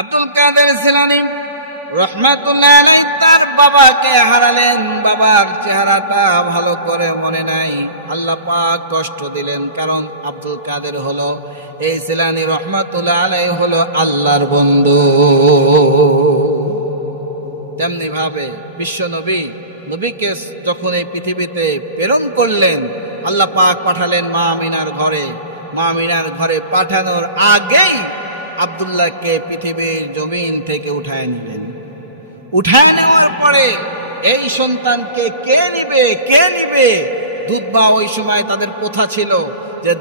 আব্দুল কাদের জিলানী রহমাতুল্লাহ আলাইহি তার বাবাকে হারালেন। বাবার চেহারাটা ভালো করে মনে নাই। আল্লাহ পাক কষ্ট দিলেন, কারণ আব্দুল কাদের হলো, এই জিলানী রহমাতুল্লাহ আলাইহি হলো আল্লাহর বন্ধু। তেমনি ভাবে বিশ্ব নবীকে যখন এই পৃথিবীতে প্রেরণ করলেন, আল্লাহ পাক পাঠালেন মা আমিনার ঘরে। মা আমিনার ঘরে পাঠানোর আগেই আব্দুল্লাহকে পৃথিবীর জমিন থেকে উঠায় নিলেন। উঠায় নেওয়ার পরে এই সন্তানকে কে নিবে? দুধবা, ওই সময় তাদের প্রথা ছিল যে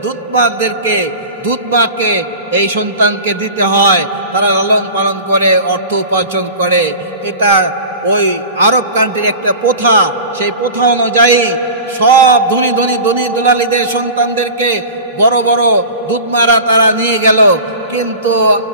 দুধবাকে এই সন্তানকে দিতে হয়। তারা লালন পালন করে, অর্থ উপার্জন করে। এটা ওই আরব কান্ট্রির একটা প্রথা। সেই প্রথা অনুযায়ী সব ধনী দুলালীদের সন্তানদেরকে বড় বড় দুধমারা তারা নিয়ে গেল। কিন্তু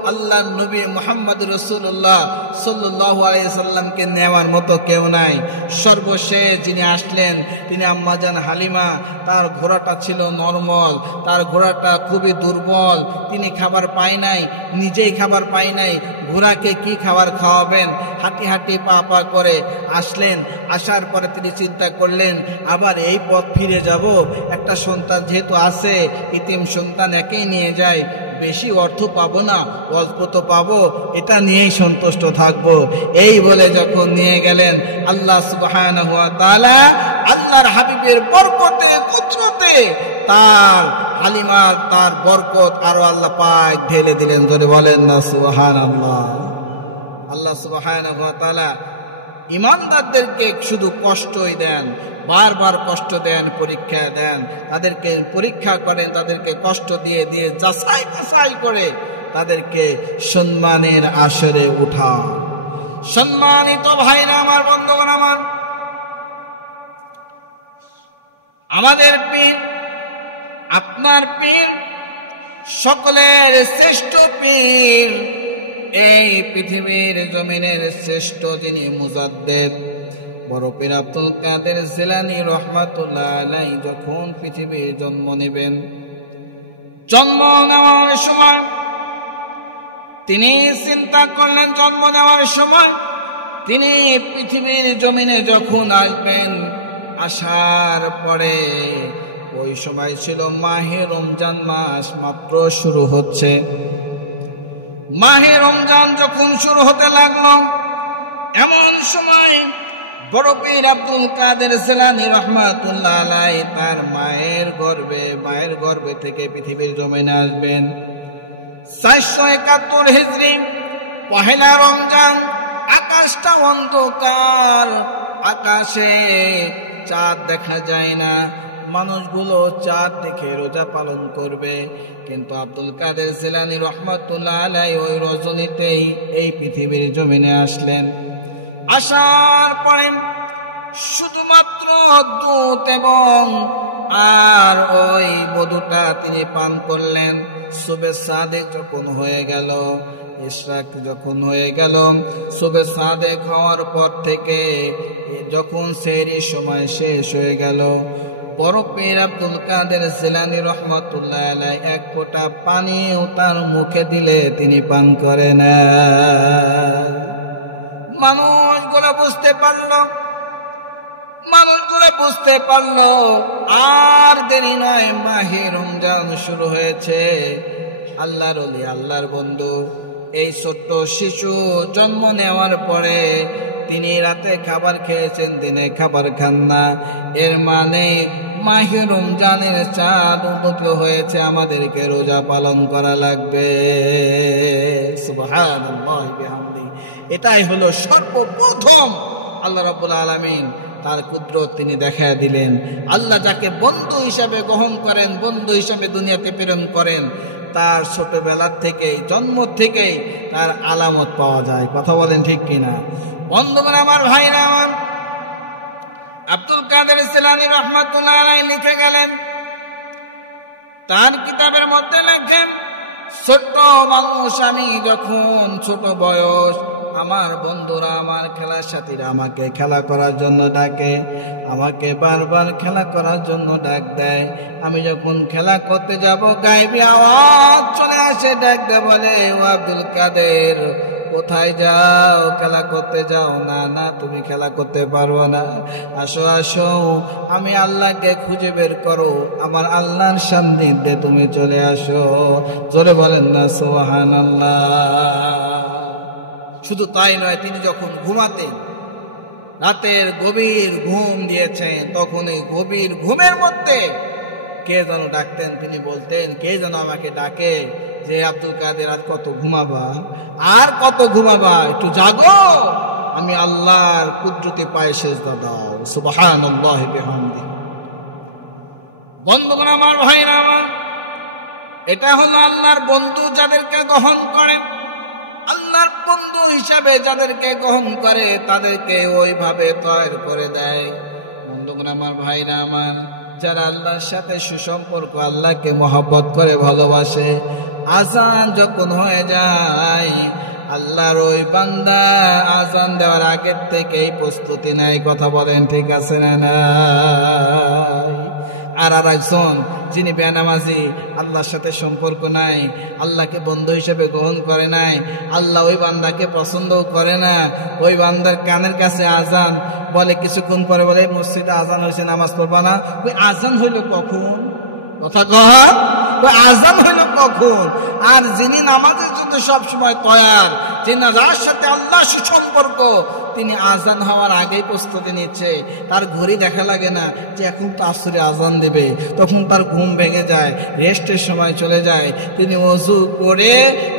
আল্লাহর নবী মুহাম্মদ রাসূলুল্লাহ সাল্লাল্লাহু আলাইহি সাল্লামকে নেওয়ার মতো কেউ নাই। সর্বশেষ যিনি আসলেন তিনি আম্মাজান হালিমা। তার ঘোড়াটা ছিল নরমাল, তার ঘোড়াটা খুবই দুর্বল। তিনি খাবার পায় নাই, নিজেই খাবার পায় নাই। ঘোড়াকে কি খাবার খাওয়াবেন? হাঁটি হাঁটি পা পা করে আসলেন। আসার পরে তিনি চিন্তা করলেন, আবার এই পথ ফিরে যাব। একটা সন্তান যেহেতু আছে, ইতিম সন্তান একেই নিয়ে যায়, বেশি অর্থ পাবো না, অল্প তো পাবো, এটা নিয়েই সন্তুষ্ট থাকবো। এই বলে যখন নিয়ে গেলেন, আল্লাহ সুবহানাহু ওয়া তাআলা আল্লাহর হাবিবের বরকতে, কুদরতে তার হালিমার তার বরকত আরো আল্লাহ পাক ঢেলে দিলেন। ধরে বলেন না সুবহানাল্লাহ। আল্লাহ সুবহানাহু ওয়া তাআলা ঈমানদারদেরকে শুধু কষ্টই দেন, বারবার কষ্ট দেন, পরীক্ষা দেন, তাদেরকে পরীক্ষা করেন, তাদেরকে কষ্ট দিয়ে দিয়ে যাচাই করে তাদেরকে সম্মানের আসরে উঠান। সম্মানিত ভাইরা আমার, বন্ধুগণ আমার, আমাদের পীর, আপনার পীর, সকলের শ্রেষ্ঠ পীর, এই পৃথিবীর জমিনের শ্রেষ্ঠ যিনি মুজাদ্দেদ, বড় পীর আব্দুল কাদের জিলানী রহমাতুল্লাহ আলাইহি যখন পৃথিবীর জন্ম নেবেন, জন্ম নেওয়ার সময় তিনি চিন্তা করলেন, জন্ম নেওয়ার সময় তিনি পৃথিবীর জমিনে যখন আসবেন, আসার পরে ওই সময় ছিল মাহে রমজান মাস মাত্র শুরু হচ্ছে। মাহে রমজান যখন শুরু হতে লাগলো, এমন সময় বড় পীর আব্দুল কাদের জিলানী রহমাতুল্লাহ আলাইহি তার মায়ের গর্ভে থেকে পৃথিবীর জমিনে আসবেন। 471 হিজরি পহেলা রমজান। আকাশটা অন্ধকার, আকাশে চাঁদ দেখা যায় না। মানুষগুলো চাঁদ দেখে রোজা পালন করবে, কিন্তু আব্দুল কাদের জিলানী রহমাতুল্লাহ আলাইহি ওই রজনীতেই এই পৃথিবীর জমিনে আসলেন। আসার পরে শুধুমাত্র দুধ এবং আর ওই মধুটা তিনি পান করলেন। সুবে সাদেক যখন হয়ে গেল, ইশরাক যখন হয়ে গেল, সুবে সাদেক হওয়ার পর থেকে যখন সেহরির সময় শেষ হয়ে গেল, বড় পীর আব্দুল কাদের জিলানী রহমাতুল্লাহ আলাইহি এক ফোঁটা পানিও তার মুখে দিলে তিনি পান করে না। মানুষগুলো বুঝতে পারলো আর দেরি নয়, মাহে রমজান শুরু হয়েছে। আল্লাহর ওলি, আল্লাহর বন্ধু, এই ছোট্ট শিশু জন্ম নেওয়ার পরে তিনি রাতে খাবার খেয়েছেন, দিনে খাবার খান না। এর মানে মাহে রমজানের চাঁদ উন্নত হয়েছে, আমাদেরকে রোজা পালন করা লাগবে। সুবহানাল্লাহি বিহামদিহি। এটাই হলো সর্বপ্রথম আল্লাহ রাব্বুল আলামিন তার কুদরত তিনি দেখায় দিলেন। আল্লাহ যাকে বন্ধু হিসাবে গ্রহণ করেন, বন্ধু হিসাবে দুনিয়াতে প্রেরণ করেন, তার ছোটবেলার থেকেই, জন্ম থেকেই তার আলামত পাওয়া যায়। কথা বলেন ঠিক কিনা? বন্ধুগণ আমার, ভাইরা আমার, আব্দুল কাদের জিলানী রহমাতুল্লাহ আলাইহি লিখে গেলেন, তার কিতাবের মধ্যে লেখেন ছোট্ট মানুষ আমি, যখন ছোট বয়স আমার বন্ধুরা, আমার খেলার সাথীরা আমাকে খেলা করার জন্য ডাকে, আমাকে বারবার খেলা করার জন্য ডাক দেয়। আমি যখন খেলা করতে যাব, গায়েবী আওয়াজ চলে আসে, ডাক দেয়, বলে ও আব্দুল কাদের কোথায় যাও? খেলা করতে যাও? না না, তুমি খেলা করতে পারবো না, আসো আসো, আমি আল্লাহকে খুঁজে বের করো, আমার আল্লাহর সান্নিধ্যে তুমি চলে আসো। জোরে বলেন না সুবহানাল্লাহ। শুধু তাই নয়, তিনি যখন ঘুমাতেন, রাতের গভীর ঘুম দিয়েছেন, তখন এই গভীর ঘুমের মধ্যে কে যেন ডাকতেন। তিনি বলতেন, কে যেন আমাকে ডাকে, যে আব্দুল কাদের আজ কত ঘুমাবা, আর কত ঘুমাবা, একটু জাগো, আমি আল্লাহর কুদরতে পায়ে সেজদা দাও। সুবহানাল্লাহি বিহামদি। বন্ধুগণ আমার, ভাইরা আমার, এটা হলো আল্লাহর বন্ধু যাদেরকে গ্রহণ করে, আল্লাহর বন্ধু হিসাবে যাদেরকে গ্রহণ করে তাদেরকে ওইভাবে তৈরি করে দেয়। বন্ধুগণ আমার, ভাইরা আমার, যারা আল্লাহর সাথে সুসম্পর্ক, আল্লাহকে মহব্বত করে ভালোবাসে, আজান যখন হয়ে যায়, আল্লাহর ওই বান্দা আজান দেওয়ার আগের থেকেই প্রস্তুতি নেয়। কথা বলেন ঠিক আছে না নাই? আর একজন যিনি বেনামাজি, আল্লাহর সাথে সম্পর্ক নাই, আল্লাহকে বন্ধু হিসেবে গ্রহণ করে নাই, আল্লাহ ওই বান্দাকে পছন্দ করে না, ওই বান্দার কানের কাছে আজান বলে, কিছুক্ষণ পরে বলে মসজিদে আজান হয়েছে, নামাজ পড়বা না। ওই আজান হইল কখন? কথা কহ, ওই আজান হইল কখন? আর যিনি নামাজের জন্য সবসময় তৈয়ার, যিনি যার সাথে আল্লাহর সুসম্পর্ক, তিনি আজান হওয়ার আগেই প্রস্তুতি নিচ্ছে। তার ঘড়ি দেখা লাগে না যে এখন তো আসরে আজান দেবে, তখন তার ঘুম ভেঙে যায়, রেস্টের সময় চলে যায়। তিনি ওযু করে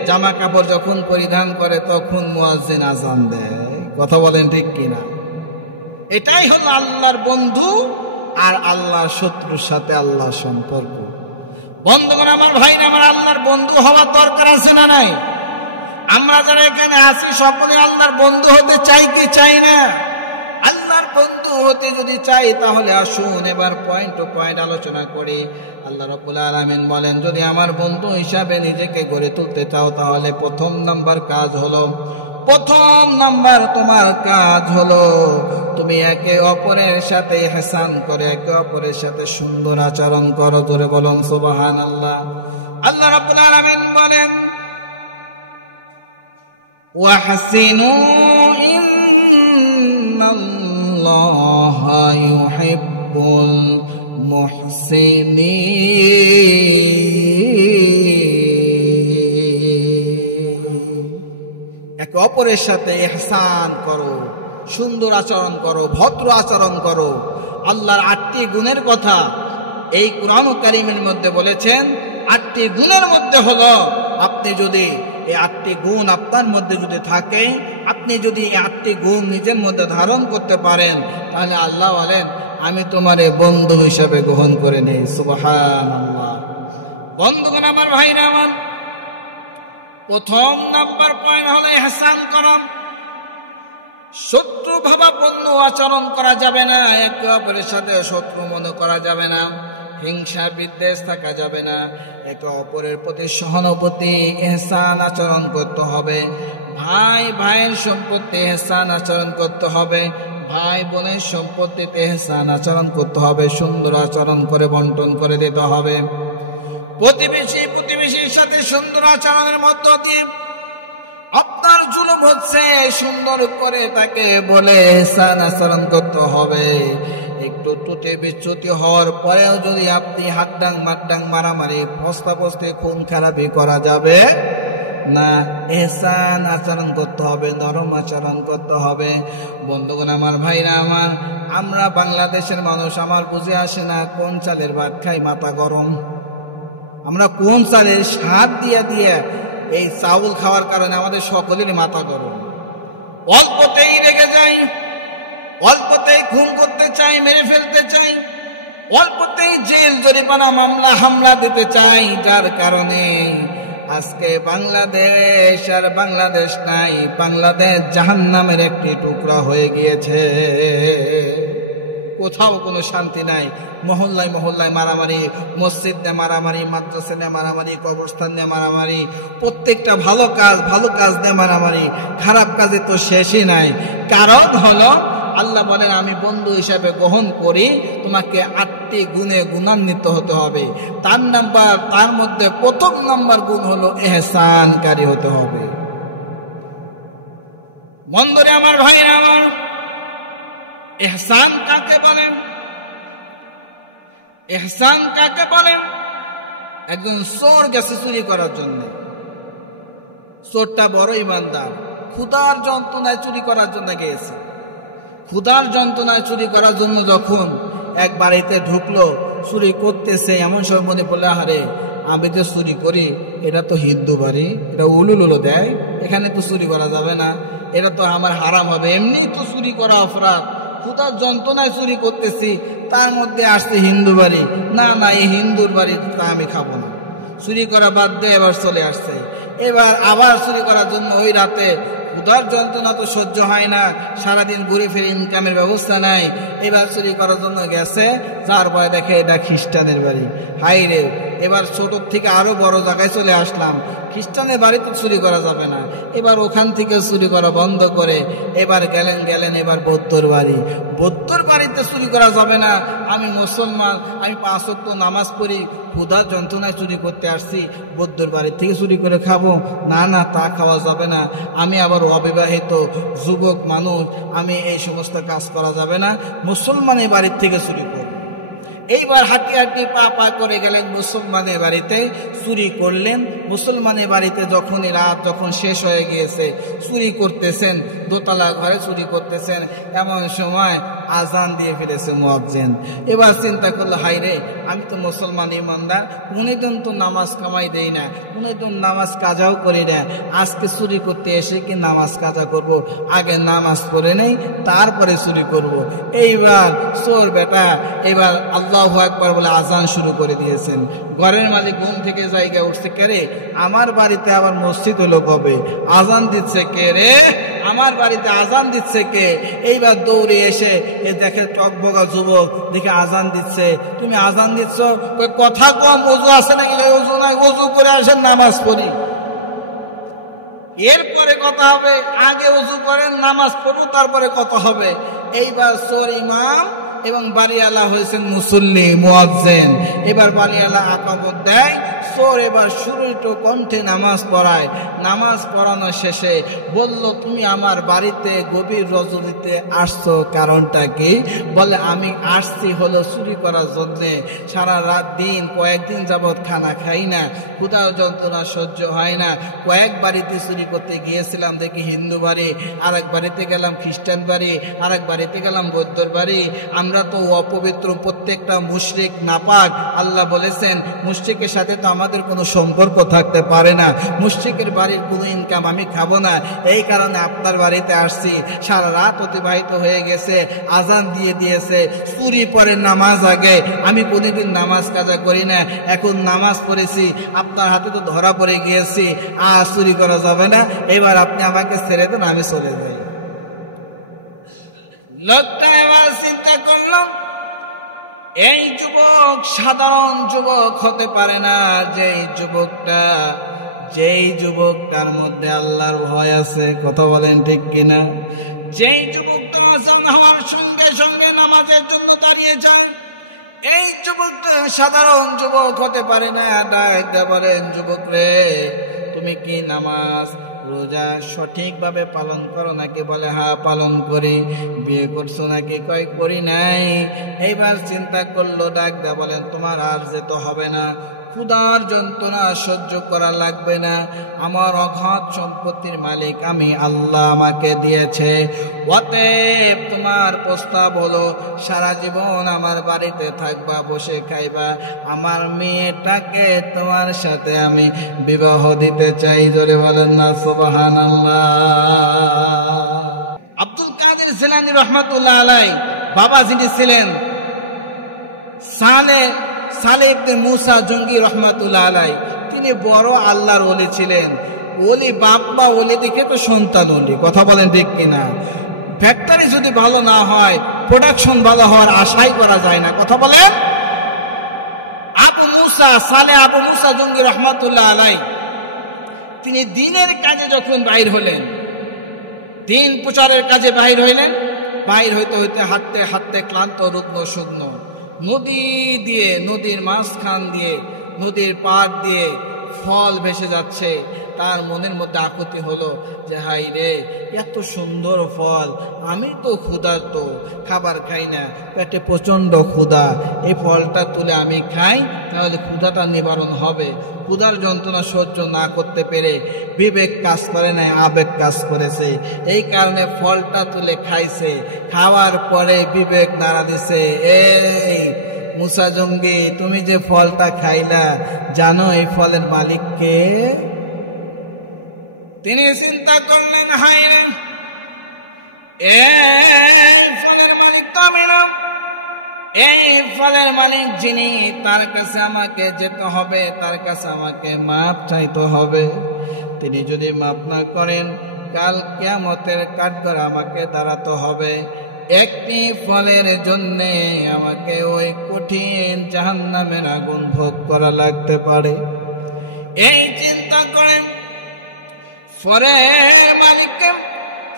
জামা কাপড় যখন পরিধান করে, তখন মুয়াজ্জিন আজান দেয়। কথা বলেন ঠিক কিনা? এটাই হলো আল্লাহর বন্ধু আর আল্লাহর শত্রুর সাথে আল্লাহর সম্পর্ক। বন্ধুগণ আমার, ভাইরা আমার, আল্লাহর বন্ধু হওয়ার দরকার আছে না নাই? আমরা যারা এখানে আছি সকলে আল্লাহর বন্ধু হতে চাই কি চাই না? আল্লাহর বন্ধু হতে যদি চাই, তাহলে আসুন এবার পয়েন্ট টু পয়েন্ট আলোচনা করি। আল্লাহ রাব্বুল আলামিন বলেন, যদি আমার বন্ধু হিসাবে নিজেকে গড়ে তুলতে চাও, তাহলে প্রথম নাম্বার তোমার কাজ হলো তুমি একে অপরের সাথে ইহসান করে, একে অপরের সাথে সুন্দর আচরণ করো। জোরে বলুন সুবহানাল্লাহ। আল্লাহ রাব্বুল আলামিন বলেন, ওয়াহসিনু ইন্নাল্লাহা ইউহিব্বুল মুহসিনিন। একে অপরের সাথে ইহসান করো, সুন্দর আচরণ করো, ভদ্র আচরণ করো। আল্লাহর 8টি গুণের কথা এই কুরআন কারীমের মধ্যে বলেছেন। 8টি গুণের মধ্যে হলো, আপনি যদি এই 8টি গুণ আপনার মধ্যে যদি থাকে, আপনি যদি এই 8টি গুণ নিজের মধ্যে ধারণ করতে পারেন, তাহলে আল্লাহ বলেন, আমি তোমারে বন্ধু হিসেবে গ্রহণ করে নেই। সুবহানাল্লাহ। বন্ধুগণ আমার, ভাইরা আমার, প্রথম নাম্বার পয়েন্ট হলো ইহসান করা। শত্রু ভাবাপন্ন আচরণ করা যাবে না, একে অপরের সাথে শত্রু মনে করা যাবে না, হিংসা বিদ্বেষ থাকা যাবে না, একে অপরের প্রতি সহানুভূতি, ইহসান আচরণ করতে হবে। ভাই ভাইয়ের সম্পত্তি ইহসান আচরণ করতে হবে, ভাই বোনের সম্পত্তিতে ইহসান আচরণ করতে হবে, সুন্দর আচরণ করে বন্টন করে দিতে হবে। প্রতিবেশীর সাথে সুন্দর আচরণের মধ্য দিয়ে আপনার জুলুম হচ্ছে, সুন্দর করে তাকে বলে ইহসান আচরণ করতে হবে। একটু ত্রুটি বিচ্যুতি হওয়ার পরেও যদি আপনি হাড্ডাং মাড্ডাং মারামারি পস্তাপস্তি খুন খারাপি করা যাবে না। ইহসান আচরণ করতে হবে, নরম আচরণ করতে হবে। বন্ধুগণ আমার, ভাইরা আমার, আমরা বাংলাদেশের মানুষ, আমার বুঝে আসে না কোন চালের ভাত খাই মাথা গরম। আমরা কোন চালের স্বাদ দিয়ে এই চাউল খাওয়ার কারণে আমাদের সকলেরই মাথা গরম। অল্পতেই রেগে যাই, অল্পতেই খুন করতে চাই, মেরে ফেলতে চাই, অল্পতেই জেল জরিমানা মামলা হামলা দিতে চাই, যার কারণে আজকে বাংলাদেশ আর বাংলাদেশ নাই, বাংলাদেশ জাহান্নামের একটি টুকরা হয়ে গিয়েছে। কোথাও কোনো শান্তি নাই। মহল্লায় মহল্লায় মারামারি, মসজিদ নিয়ে মারামারি, মাদ্রাসা নিয়ে মারামারি, কবরস্থান নিয়ে মারামারি, প্রত্যেকটা ভালো কাজ নিয়ে মারামারি, খারাপ কাজে তো শেষই নাই। কারণ হলো আল্লাহ বলেন আমি বন্ধু হিসাবে গ্রহণ করি, তোমাকে 8টি গুণে গুণান্বিত হতে হবে। তার মধ্যে প্রথম নাম্বার গুণ হলো ইহসানকারী হতে হবে। বন্ধুরে আমার, ভাইরা আমার, ইহসান কাকে বলেন? ইহসান কাকে বলেন? একজন চোর গেছে চুরি করার জন্য। চোরটা বড় ইমানদার, ক্ষুধার যন্ত্রণায় চুরি করার জন্য গিয়েছে। ক্ষুধার যন্ত্রণায় চুরি করার জন্য যখন এক বাড়িতে ঢুকলো, চুরি করতেছে, এমন সময় মনে পড়লে আরে আমি তো চুরি করি, এটা তো হিন্দু বাড়ি, এটা উলুলুলো দেয়, এখানে তো চুরি করা যাবে না, এটা তো আমার হারাম হবে, এমনি তো চুরি করা অপরাধ, ক্ষুধার যন্ত্রণায় চুরি করতেছি, তার মধ্যে আসছে হিন্দু বাড়ি, না এই হিন্দুর বাড়ি তা আমি খাবো না। চুরি করা বাদ দিয়ে এবার চলে আসছে। এবার আবার চুরি করার জন্য ওই রাতে, ক্ষুধার যন্ত্রণা তো সহ্য হয় না, সারাদিন ঘুরে ফিরে ইনকামের ব্যবস্থা নাই, এবার চুরি করার জন্য গেছে, তারপরে দেখে এটা খ্রিস্টানের বাড়ি। হাই রে, এবার ছোট থেকে আরো বড় জায়গায় চলে আসলাম, খ্রিস্টানের বাড়িতে চুরি করা যাবে না, এবার ওখান থেকে চুরি করা বন্ধ করে এবার গেলেন এবার বৌদ্ধর বাড়িতে চুরি করা যাবে না, আমি মুসলমান, আমি 5 ওয়াক্ত নামাজ পড়ি, ক্ষুধার যন্ত্রণায় চুরি করতে আসছি, বৌদ্ধর বাড়ি থেকে চুরি করে খাবো, না তা খাওয়া যাবে না, আমি আবার অবিবাহিত যুবক মানুষ, আমি এই সমস্ত কাজ করা যাবে না, মুসলমানের বাড়ির থেকে চুরি করব। এইবার হাঁটি পা করে গেলেন মুসলমানের বাড়িতে, চুরি করলেন। মুসলমানের বাড়িতে রাত যখন শেষ হয়ে গিয়েছে, চুরি করতেছেন, দোতলা ঘরে চুরি করতেছেন, এমন সময় আজান দিয়ে ফেলেছে মুয়াজ্জিন। এবার চিন্তা করলো হাই রে, আমি তো মুসলমান ইমানদার, কোনোদিন তো নামাজ কামাই দেই না, কোনোদিন নামাজ কাজাও করি না, আজকে চুরি করতে এসে কি নামাজ কাজা করব, আগে নামাজ পড়ে নেই তারপরে চুরি করব। এইবার চোর বেটা এবার আল্লাহু আকবার বলে আজান শুরু করে দিয়েছেন। ঘরের মালিক ঘুম থেকে জায়গা উঠছে, কে রে, আমার বাড়িতে আবার মসজিদ হলো কবে, আজান দিচ্ছে কে রে, আমার বাড়িতে আজান দিচ্ছে কে? এইবার দৌড়ে এসে দেখে টকবগা যুবক, দেখে আজান দিচ্ছে, তুমি আজান দিচ্ছ, কথা কম, ওযু আছে নাকি? ওযু নাই, ওযু করে আসেন নামাজ পড়ি, এরপরে কথা হবে, আগে ওযু করেন নামাজ পড়বো তারপরে কথা হবে। এইবার চোর ইমাম এবং বাড়িওয়ালা হয়েছেন মুসল্লি মুয়াজ্জিন। এবার বাড়িওয়ালা আকামত দেয়, চোর এবার সুরিত কণ্ঠে নামাজ পড়ায়। নামাজ পড়ানো শেষে বলল, তুমি আমার বাড়িতে গভীর রজনীতে আসছো, কারণটা কি? বলে আমি আসছি হলো চুরি করার জন্যে, সারা রাত দিন কয়েকদিন যাবৎ খানা খাই না, ক্ষুধা যন্ত্রণা সহ্য হয় না, কয়েক বাড়িতে চুরি করতে গিয়েছিলাম, দেখি হিন্দু বাড়ি, আরেক বাড়িতে গেলাম খ্রিস্টান বাড়ি, আরেক বাড়িতে গেলাম বৌদ্ধর বাড়ি, আমরা তো অপবিত্র, প্রত্যেকটা মুশরিক নাপাক। আল্লাহ বলেছেন মুশরিকের সাথে তো আমাদের কোনো সম্পর্ক থাকতে পারে না, মুশরিকের বাড়ির কোনো ইনকাম আমি খাবো না, এই কারণে আপনার বাড়িতে আসছি। সারা রাত অতিবাহিত হয়ে গেছে, আজান দিয়ে দিয়েছে, চুরি পরে নামাজ আগে, আমি কোনোদিন নামাজ কাজা করি না, এখন নামাজ পড়েছি, আপনার হাতে তো ধরা পড়ে গিয়েছি, আর চুরি করা যাবে না, এবার আপনি আমাকে ছেড়ে দেন, আমি চলে যাই। লোকটা এবার চিন্তা করলাম, এই যুবক সাধারণ যুবক হতে পারে না, যেই যুবকটার মধ্যে আল্লাহর ভয় আছে, কথা বলেন ঠিক কিনা? যেই যুবকটা আজান হওয়ার সঙ্গে সঙ্গে নামাজের জন্য দাঁড়িয়ে যায়, এই যুবকটা সাধারণ যুবক হতে পারে না। ডাক বলেন, যুবক রে, তুমি কি নামাজ রোজা সঠিকভাবে পালন করো নাকি? বলে হ্যাঁ পালন করি। বিয়ে করছো নাকি? কয় করি নাই। এইবার চিন্তা করলো, ডাক দেয়া বলেন, তোমার আর যেতে হবে না, ক্ষুধার যন্ত্রণা সহ্য করা লাগবে না, আমার অগাধ সম্পত্তির মালিক আমি আল্লাহ আমাকে দিয়েছে, অতএব তোমার প্রস্তাব হলো সারা জীবন আমার বাড়িতে থাকবা, বসে খাইবা, আমার মেয়েটাকে তোমার সাথে আমি বিবাহ দিতে চাই। জোরে বলেন না সুবহানাল্লাহ। আব্দুল কাদের জিলানী রহমাতুল্লাহ আলাইহি বাবা যিনি ছিলেন সালেহ ইবনে মুসা জঙ্গি রহমাতুল্লাহ আলাইহি, তিনি বড় আল্লাহর ওলি ছিলেন। ওলি বাপ মা ওলি দেখে তো সন্তান ওলি, কথা বলেন ঠিক কিনা? ফ্যাক্টরি যদি ভালো না হয়, প্রোডাকশন ভালো হওয়ার আশাই করা যায় না। কথা বলেন। আবু মুসা জঙ্গি রহমাতুল্লাহ আলাই, তিনি দিনের কাজে যখন বাইর হলেন, দিন প্রচারের কাজে বাহির হইলেন, বাহির হইতে হইতে হাঁটতে হাঁটতে ক্লান্ত, রুগ্ন শুগ্ন, নদীর মাঝখান দিয়ে, নদীর পাড় দিয়ে ফল ভেসে যাচ্ছে। তার মনের মধ্যে আকুতি হলো যে হাই রে, এত সুন্দর ফল, আমি তো ক্ষুধার্ত, খাবার খাই না, পেটে প্রচন্ড ক্ষুধা, এই ফলটা তুলে আমি খাই, তাহলে ক্ষুধাটা নিবারণ হবে। ক্ষুধার যন্ত্রণা সহ্য না করতে পেরে বিবেক কাজ করে নাই, আবেগ কাজ করেছে, এই কারণে ফলটা তুলে খাইছে। খাওয়ার পরে বিবেক নাড়া দিছে, এই মুসা জঙ্গি, তুমি যে ফলটা খাইলা, জানো এই ফলের মালিক কে? তিনি চিন্তা করলেন, হাই রে, এই ফলের মালিক তো আমি না, এই ফলের মালিক যিনি, তার কাছে আমাকে যেতে হবে, তার কাছে আমাকে মাপ চাইতে হবে। তিনি যদি মাপ না করেন, কাল কিয়ামতের কাঠগড়ায় আমাকে দাঁড়াতে হবে। একটি ফলের জন্যে আমাকে ওই কঠিন জাহান্নামের আগুন ভোগ করা লাগতে পারে। এই চিন্তা করেন ফলের মালিককে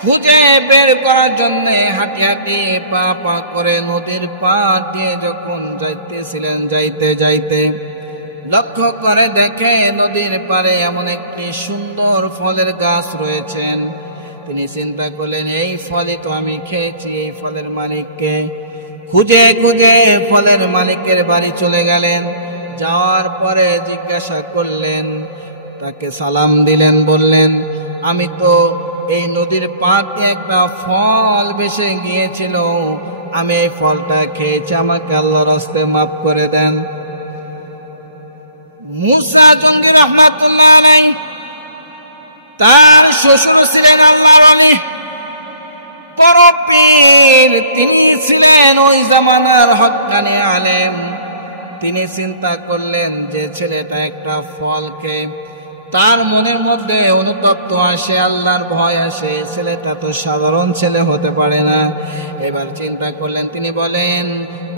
খুঁজে বের করার জন্য হাঁটি হাঁটি পা পা করে নদীর পাড় দিয়ে যখন যাইতেছিলেন, যাইতে যাইতে লক্ষ্য করে দেখে নদীর পাড়ে এমন একটি সুন্দর ফলের গাছ রয়েছেন। তিনি চিন্তা করলেন, এই ফলই তো আমি খেয়েছি, এই ফলের মালিককে খুঁজে খুঁজে ফলের মালিকের বাড়ি চলে গেলেন। যাওয়ার পরে জিজ্ঞাসা করলেন, তাকে সালাম দিলেন, বললেন, আমি তো এই নদীর পাড় দিয়ে একটা ফল ভেসে গিয়েছিল, আমি এই ফলটা খেয়েছি, আমাকে আল্লাহর রাস্তে মাফ করে দেন। মুসা জঙ্গি রহমাতুল্লাহ আলাইহি, তার শ্বশুর ছিলেন আল্লাহর ওলি, বড় পীর, তিনি ছিলেন ওই জামানার হক্কানি আলেম। তিনি চিন্তা করলেন যে ছেলেটা একটা ফল খেয়ে তার মনের মধ্যে অনুতপ্ত আসে, আল্লাহর ভয় আসে, ছেলেটা তো সাধারণ ছেলে হতে পারে না। এবার চিন্তা করলেন, তিনি বলেন,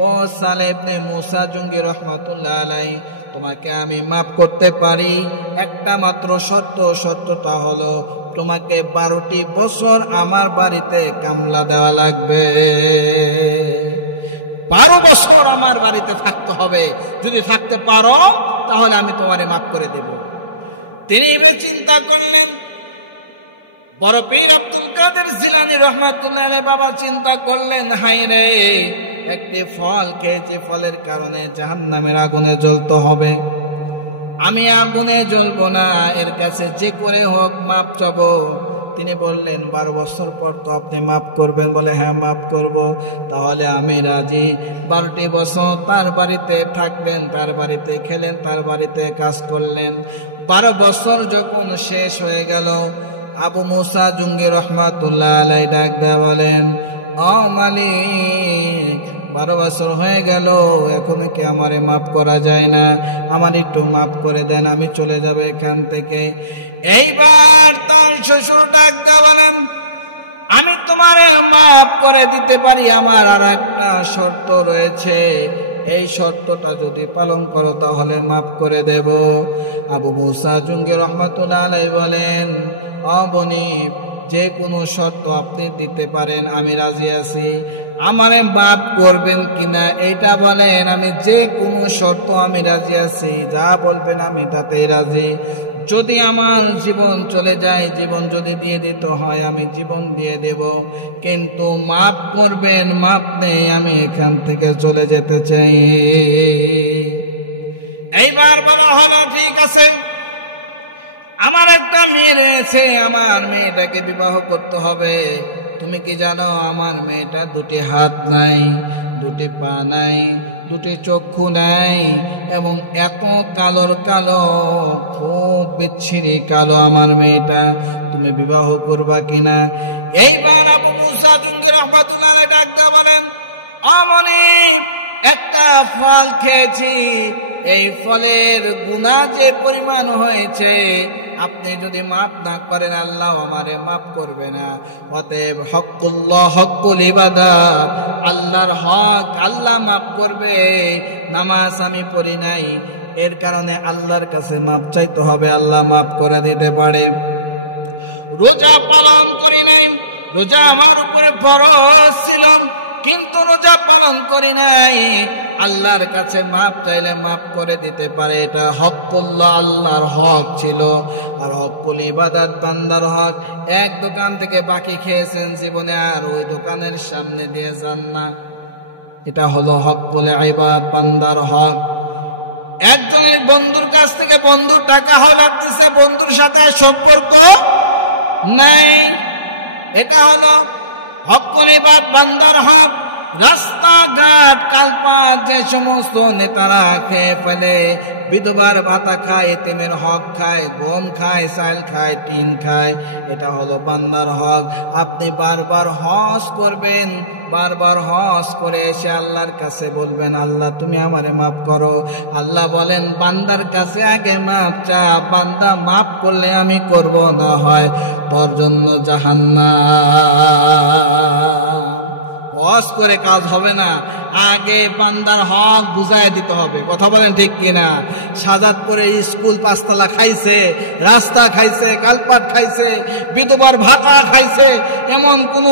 ও সালেহ ইবনে মুসা জঙ্গি রহমাতুল্লাহ আলাইহি, তোমাকে আমি মাফ করতে পারি, একটা মাত্র শর্ত, শর্তটা হলো তোমাকে 12টি বছর আমার বাড়িতে কামলা দেওয়া লাগবে। 12 বছর আমার বাড়িতে থাকতে হবে, যদি থাকতে পারো তাহলে আমি তোমারে মাফ করে দেব। তিনি চিন্তা করলেন, বড় পীর আব্দুল কাদের জিলানী রহমাতুল্লাহ আলাইহি বাবা চিন্তা করলেন, হায় রে, একটি ফল খেয়েছি, ফলের কারণে জাহান্নামের আগুনে জ্বলতে হবে, আমি আগুনে জ্বলবো না, এর কাছে যে করে হোক মাপ চাবো। তিনি বললেন, 12 বছর পর তো আপনি মাফ করবেন? বলে, হ্যাঁ মাফ করব। তাহলে আমি রাজি। 12টি বছর তার বাড়িতে থাকলেন, তার বাড়িতে খেলেন, তার বাড়িতে কাজ করলেন। 12 বছর যখন শেষ হয়ে গেল, আবু মুসা জঙ্গি রহমাতুল্লাহ আলাইহি ডাক দেয়া বলেন, ও মালিক, 12 বছর হয়ে গেল, এখনো কি আমারে মাফ করা যায় না? আমার একটু মাফ করে দেন, আমি চলে যাব এখান থেকে। এইবার তার শ্বশুর ডাক দেয়া বলেন, আমি তোমারে মাফ করে দিতে পারি, আমার আর একটা শর্ত রয়েছে, এই শর্তটা যদি পালন করো তাহলে মাফ করে দেব। আবু মুসা জঙ্গি রহমাতুল্লাহ আলাইহি বলেন, ও বনি, যে কোনো শর্ত আপনি দিতে পারেন, আমি রাজি আছি। আমারে মাফ করবেন কিনা এইটা বলেন, আমি যে কোনো শর্ত আমি রাজি আছি, যা বলবেন আমি তাতেই রাজি। যদি আমার জীবন চলে যায়, জীবন যদি দিয়ে দিতে হয় আমি জীবন দিয়ে দেব, কিন্তু মাফ করবেন, মাফ নেই, আমি এখান থেকে চলে যেতে চাই। এইবার বলা হলো, ঠিক আছে, আমার একটা মেয়ে রয়েছে, আমার মেয়েটাকে বিবাহ করতে হবে। তুমি কি জানো আমার মেয়েটা 2টি হাত নাই, 2টি পা নাই, 2টি চক্ষু নাই, এবং এত কালোর কালো, খুব বিচ্ছিরি কালো আমার মেয়েটা, তুমি বিবাহ করবা কিনা? এইবার আবু মুসা জঙ্গি রহমাতুল্লাহ আলাইহি ডাক দিয়ে বলেন, আমনি, একটা ফল খেয়েছি, এই ফলের গুনাহ যে পরিমাণ হয়েছে, আপনি যদি মাফ না করেন আল্লাহ আমারে মাফ করবে না। অতএব হকুল্লাহ হকুল ইবাদাত, আল্লাহর হক আল্লাহ মাফ করবে। নামাজ আমি পড়ি নাই, এর কারণে আল্লাহর কাছে মাফ চাইতে হবে, আল্লাহ মাফ করে দিতে পারে। রোজা পালন করি নাই, রোজা আমার উপরে ফরজ ছিল কিন্তু রোজা পালন করি নাই, আল্লাহর কাছে মাফ চাইলে মাফ করে দিতে পারে। এটা হকুল্লাহ, আল্লাহর হক ছিল। আর হকুল ইবাদাত, বান্দার হক। এক দোকান থেকে বাকি খেয়েছেন জীবনে, আর ওই দোকানের সামনে দিয়ে যান না, এটা হলো হকুল ইবাদাত, বান্দার হক। একজনের বন্ধুর কাছ থেকে বন্ধুর টাকা হক আসতেছে, বন্ধুর সাথে সম্পর্ক নাই, এটা হলো হকুল ইবাদাত, বান্দার হক। রাস্তাঘাট কালপাত যে সমস্ত নেতারা খেয়ে ফেলে, বিধবার ভাতা খায়, এতিমের হক খায়, গম খায়, চাল খায়, টিন খায়, এটা হলো বান্দার হক। আপনি বারবার হজ করবেন, বারবার হজ করে এসে আল্লাহর কাছে বলবেন আল্লাহ তুমি আমারে মাফ করো। আল্লাহ বলেন বান্দার কাছে আগে মাফ চা, বান্দা মাফ করলে আমি করব, না হয় তোর জন্য জাহান্নাম। হজ করে কাজ হবে না, আগে বান্দার হক বুঝায় দিতে হবে। কথা বলেন ঠিক কিনা? সাজাদপুরে স্কুল 5 তলা খাইছে, রাস্তা খাইছে, কালপাট খাইছে, বিধবার ভাতা খাইছে, এমন কোন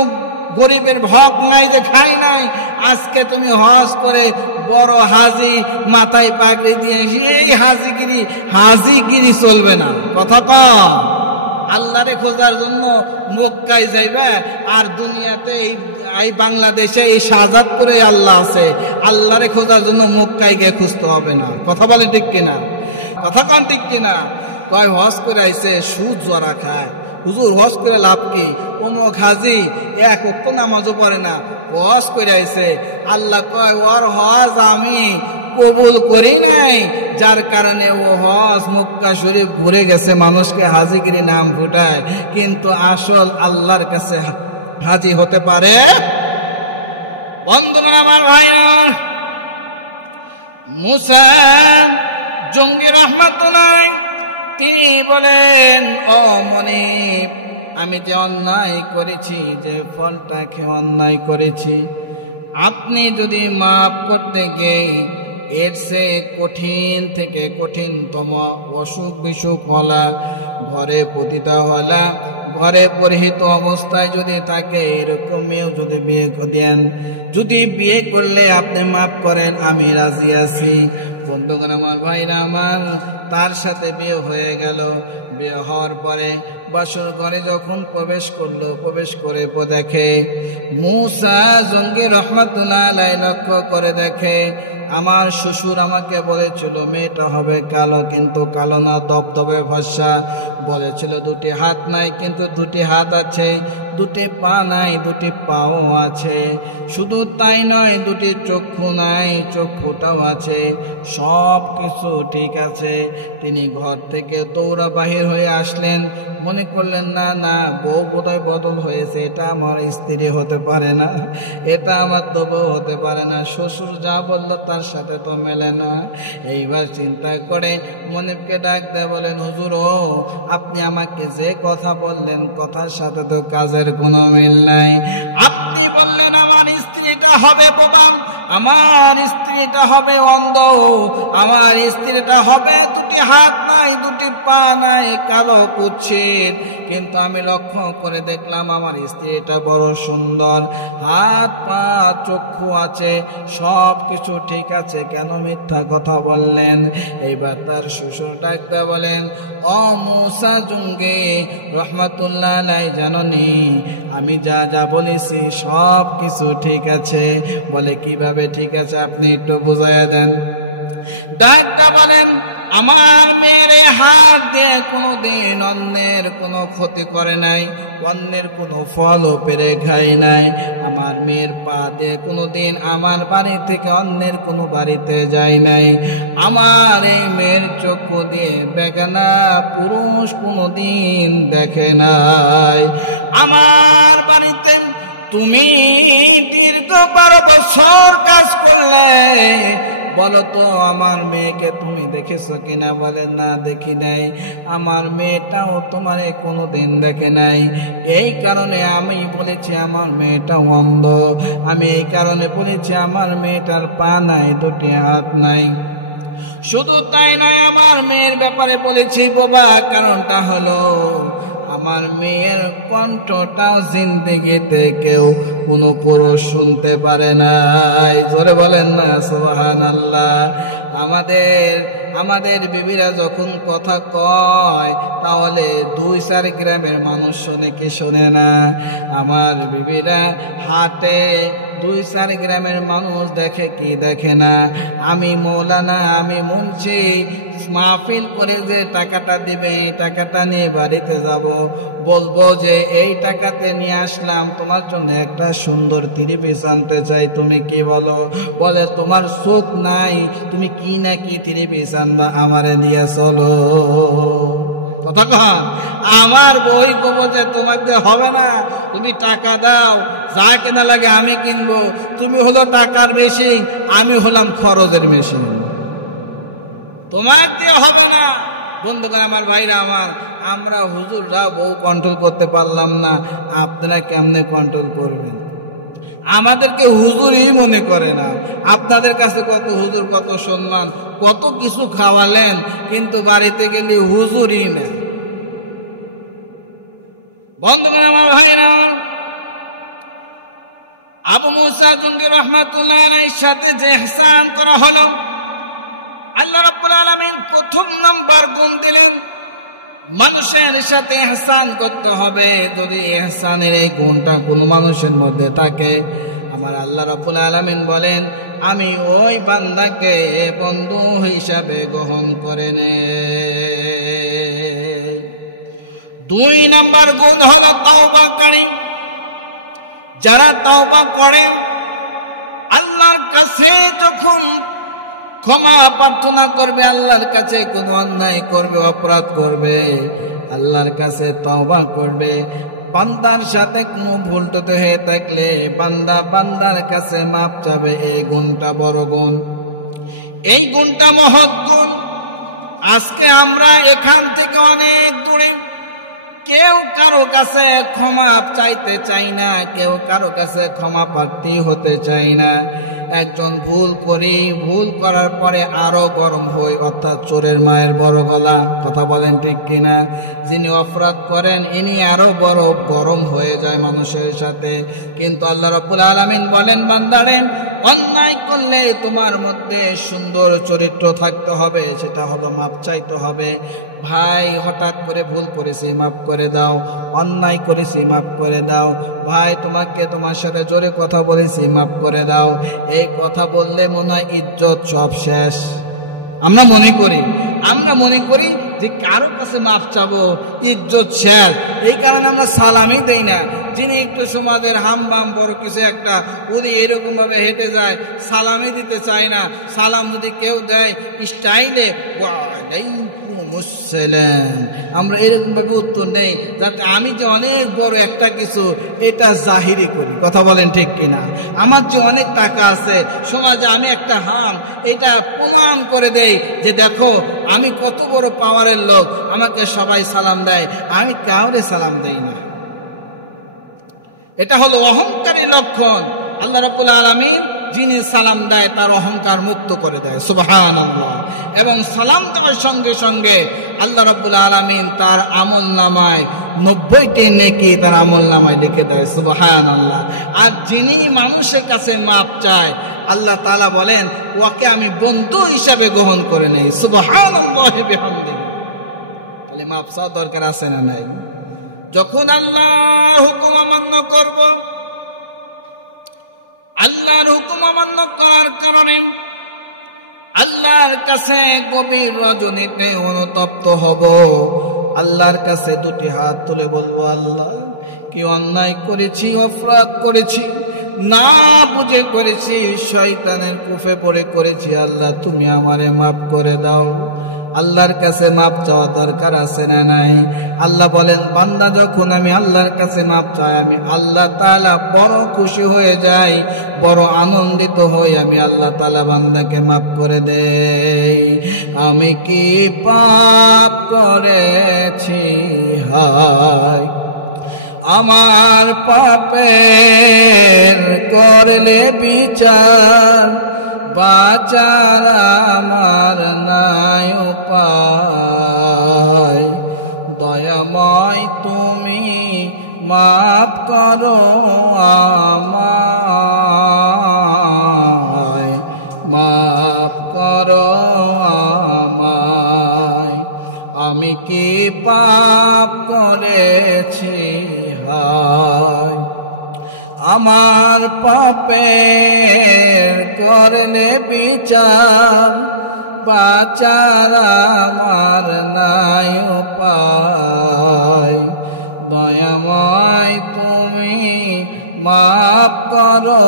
গরিবের হক নাই যে খাই নাই। আজকে তুমি হজ করে বড় হাজি মাথায় পাগড়ি দিয়ে এই হাজিগিরি চলবে না। কথা কম, আল্লাহরে খোঁজার জন্য মক্কায় যাইবে, আর দুনিয়াতে এই বাংলাদেশে এই শাহজাদপুরে আল্লাহ আছে, আল্লাহরে খোঁজার জন্য মক্কায় গিয়ে খুঁজতে হবে না। কথা বলে ঠিক কিনা? কথা কন ঠিক কিনা? কয় হজ করে আইছে, সুদ জরা খায়। হুজুর হজ করে লাভ কি? অমুক হাজি এক ওয়াক্ত নামাজও পড়ে না, হজ করে আইছে। আল্লাহ কয় ওর হজ আমি কবুল করি নাই, যার কারণে ও হজ মক্কা শরীফ ঘুরে গেছে, মানুষকে হাজিগিরি নাম ফুটায়, কিন্তু আসল আল্লাহর কাছে হাজি হতে পারে। বন্ধুরা আমার ভাইরা, মুসা জঙ্গি রহমাতুল্লাহ তিনি বলেন ও মনিব, আমি যে অন্যায় করেছি, যে ফলটা খেয়ে অন্যায় করেছি, আপনি যদি মাফ করতে গিয়ে এর সে কঠিন থেকে কঠিনতম অসুখ বিসুখ হলা, ঘরে পতিতা হলা, ঘরে পরিহিত অবস্থায় যদি তাকে এরকম মেয়েও যদি বিয়ে দেন, যদি বিয়ে করলে আপনি মাফ করেন, আমি রাজি আছি। বন্ধুগণ আমার ভাইরা আমার, তার সাথে বিয়ে হয়ে গেল। বিয়ে হওয়ার পরে বাসর ঘরে যখন প্রবেশ করলো, প্রবেশ করে দেখে মুসা জঙ্গি রহমাতুল্লাহ আলাইহি লক্ষ্য করে দেখে আমার শ্বশুর আমাকে বলেছিল মেয়েটা হবে কালো, কিন্তু কালো না, দবদবে ফর্সা। বলেছিল 2টি হাত নাই, কিন্তু 2টি হাত আছে। 2টি পা নাই, 2টি পাও আছে। শুধু তাই নয়, 2টি চক্ষু নাই, চক্ষুটাও আছে। সব কিছু ঠিক আছে। তিনি ঘর থেকে দৌড়া বাহির হয়ে আসলেন। মনে করলেন না না, বউ বোধহয় বদল হয়েছে, এটা আমার স্ত্রী হতে পারে না, এটা আমার তো বউ হতে পারে না, শ্বশুর যা বললো তার সাথে তো মেলে না। এইবার চিন্তা করে মনিবকে ডাক দেয়, বলেন হুজুর ও আপনি আমাকে যে কথা বললেন, কথার সাথে তো কাজের কোনো মিল নাই। আপনি বললেন আমার স্ত্রীটা হবে বোবা, আমার স্ত্রীটা হবে অন্ধ, আমার স্ত্রীটা হবে 2টি হাত নাই, 2টি পা নাই, কালো কুচ্ছিত। কিন্তু আমি লক্ষ্য করে দেখলাম আমার স্ত্রীটা বড় সুন্দর, হাত পা চক্ষু আছে, সব কিছু ঠিক আছে, কেন মিথ্যা কথা বললেন? এইবার তার শ্বশুর ডাকতে বলেন, ও মুসা জঙ্গি রহমাতুল্লাহ আলাইহি, জাননি আমি যা যা বলেছি সব কিছু ঠিক আছে। বলে কিভাবে ঠিক আছে, আপনি একটু বুঝাইয়া দেন। ডাক্তার বলেন, আমার মেয়ের হাত দিয়ে কোনোদিন অন্যের কোনো ক্ষতি করে নাই, অন্যের কোনো ফলও পেরে খাই নাই। আমার মেয়ের পা দিয়ে কোনোদিন আমার বাড়ি থেকে অন্যের কোনো বাড়িতে যায় নাই। আমার এই মেয়ের চক্ষু দিয়ে বেগানা পুরুষ কোনোদিন দেখে নাই। আমার বাড়িতে তুমি দীর্ঘ 12 বছর কাজ করলে, বলো তো আমার মেয়েকে তুমি দেখেছো কিনা? বলে না দেখি নাই। আমার মেয়েটাও তোমার কোনোদিন দেখে নাই। এই কারণে আমি বলেছি আমার মেয়েটা অন্ধ। আমি এই কারণে বলেছি আমার মেয়েটার পা নাই, দুটি হাত নাই। শুধু তাই নয়, আমার মেয়ের ব্যাপারে বলেছি বাবা, কারণটা হলো আমার মেয়ের কণ্ঠটাও জিন্দেগিতে কেউ কোনো পুরুষ শুনতে পারে নাই। জোরে বলেন না সুবহানাল্লাহ। আমাদের বিবিরা যখন কথা কয় তাহলে 2-4 গ্রামের মানুষ শোনে কি শোনে না? আমার বিবিরা হাটে 2-4 গ্রামের মানুষ দেখে কি দেখে না? আমি মৌলানা, আমি মুন্সি, মাহফিল করে যে টাকাটা দিবে এই টাকাটা নিয়ে বাড়িতে যাব, বলবো যে এই টাকাতে নিয়ে আসলাম তোমার জন্য একটা সুন্দর 3 পিস আনতে চাই, তুমি কি বলো? বলে তোমার সুখ নাই, তুমি কি না কি 3 পিস আনবা, আমারে নিয়ে চলো। কথা কন, আমার বই কব যে তোমাকে হবে না, তুমি টাকা দাও, যা কেনা লাগে আমি কিনবো। তুমি হলো টাকার মেশিন, আমি হলাম খরচের মেশিন, তোমার দিয়ে হবে না। বন্ধুগণ আমার, ভাইরা আমার, আমরা হুজুররা বউ কন্ট্রোল করতে পারলাম না, আপনারা কেমনে কন্ট্রোল করবেন? আমাদেরকে হুজুরই মনে করে না। আপনাদের কাছে কত হুজুর, কত সম্মান, কত কিছু খাওয়ালেন, কিন্তু বাড়িতে গেলে হুজুরই নেই। বন্ধুগণ আমার, ভাইরা, আবু মুসা জঙ্গি রাহমাতুল্লাহ আলাইহির সাথে যে ইহসান করা হলো, আল্লাহ রাব্বুল আলামিন প্রথম নাম্বার গুণ দিলেন, মানুষের সাথে ইহসান করতে হবে। যদি ইহসানের এই গুণটা কোন মানুষের মধ্যে থাকে, আমার আল্লাহ রাব্বুল আলামিন বলেন আমি ওই বান্দাকে বন্ধু হিসাবে গ্রহণ করে নেই। 2 নাম্বার গুণ হলো তওবাকারী। যারা তওবা করে, আল্লাহর কাছে যখন ক্ষমা প্রার্থনা করবে, আল্লাহর কাছে কোনো অন্যায় করবে, অপরাধ করবে, আল্লাহর কাছে তওবা করবে, বান্দার সাথে কোনো ভুল হয়ে থাকলে বান্দা বান্দার কাছে মাপ চাবে, এই গুণটা বড় গুণ, এই গুণটা মহৎ গুণ। আজকে আমরা এখান থেকে অনেক দূরে, কেউ কারো কাছে ক্ষমা চাইতে চাই না, কেউ কারো কাছে ক্ষমা প্রার্থী হতে চাই না। একজন ভুল করি, ভুল করার পরে আরো গরম হই, অর্থাৎ চোরের মায়ের বড় গলা। কথা বলেন ঠিক কিনা? যিনি অপরাধ করেন ইনি আরো বড় গরম হয়ে যায় মানুষের সাথে। কিন্তু আল্লাহ রাব্বুল আলামিন বলেন, বান্দারে, অন্যায় করলে তোমার মধ্যে সুন্দর চরিত্র থাকতে হবে, সেটা হলো মাপ চাইতে হবে। ভাই হঠাৎ করে ভুল করেছি, মাফ করে দাও। অন্যায় করেছি, মাফ করে দাও। ভাই তোমার সাথে জোরে কথা বলেছি, মাফ করে দাও। এই কথা বললে মনে হয় ইজ্জত সব শেষ। আমরা মনে করি যে কারো কাছে মাফ চাবো, ইজ্জত শেষ। এই কারণে আমরা সালামই দেই না। যিনি একটু সমাজের হামবাম বড় কিছু একটা, উনি এরকম ভাবে হেঁটে যায়, সালামই দিতে চায় না। সালাম যদি কেউ দেয় স্টাইলে, আমরা এরকম ভাবে উত্তর নেই, যাতে আমি যে অনেক বড় একটা কিছু এটা জাহিরি করি। কথা বলেন ঠিক কিনা? আমার যে অনেক টাকা আছে সমাজে, আমি একটা হাম, এটা প্রমাণ করে দেই যে দেখো আমি কত বড় পাওয়ারের লোক, আমাকে সবাই সালাম দেয়, আমি কাউরে সালাম দেই না। এটা হলো অহংকারী লক্ষণ। আল্লাহ রাব্বুল আলামিন যিনি সালাম দেয় তার অহংকার মুক্ত করে দেয়, সুবহানাল্লাহ। এবং সালাম দেওয়ার সঙ্গে সঙ্গে আল্লাহ রাব্বুল আলামিন তার আমলনামায় 90টি নেকি তার আমলনামায় লিখে দেয়, সুবহানাল্লাহ। আর যিনি মানুষের কাছে মাপ চায়, আল্লাহ তাআলা বলেন ওকে আমি বন্ধু হিসাবে গ্রহণ করে নেই, সুবহানাল্লাহি বিহামদিহি। তাহলে মাপ চাওয়ার দরকার আছে না নাই? যখন আল্লাহর হুকুম অমান্য করব, আল্লাহর হুকুম অমান্য করার কারণে আল্লাহর কাছে গভীর রজনীতে অনুতপ্ত হব, আল্লাহর কাছে 2টি হাত তুলে বলবো, আল্লাহ কি অন্যায় করেছি, অপরাধ করেছি, না বুঝে করেছি, শয়তানের কুফে পড়ে করেছি, আল্লাহ তুমি আমারে মাফ করে দাও। আল্লাহর কাছে মাপ চাওয়া দরকার আছে না নাই? আল্লাহ বলেন, বান্দা যখন আমি আল্লাহর কাছে মাপ চাই, আমি আল্লাহ তাআলা বড় খুশি হয়ে যাই, বড় আনন্দিত হই, আমি আল্লাহ তাআলা বান্দাকে মাপ করে দেই। আমি কি পাপ করেছি হায়, আমার পাপের করলে বিচার, বাঁচার আমার নাই উপায়। দয়াময় তুমি মাফ করো আমায়, মাফ করো আমায়। আমি কি পাপ করেছি হায়, আমার পাপের করলে বিচার, বাঁচার আমার নাই উপায়। দয়াময় তুমি মাফ করো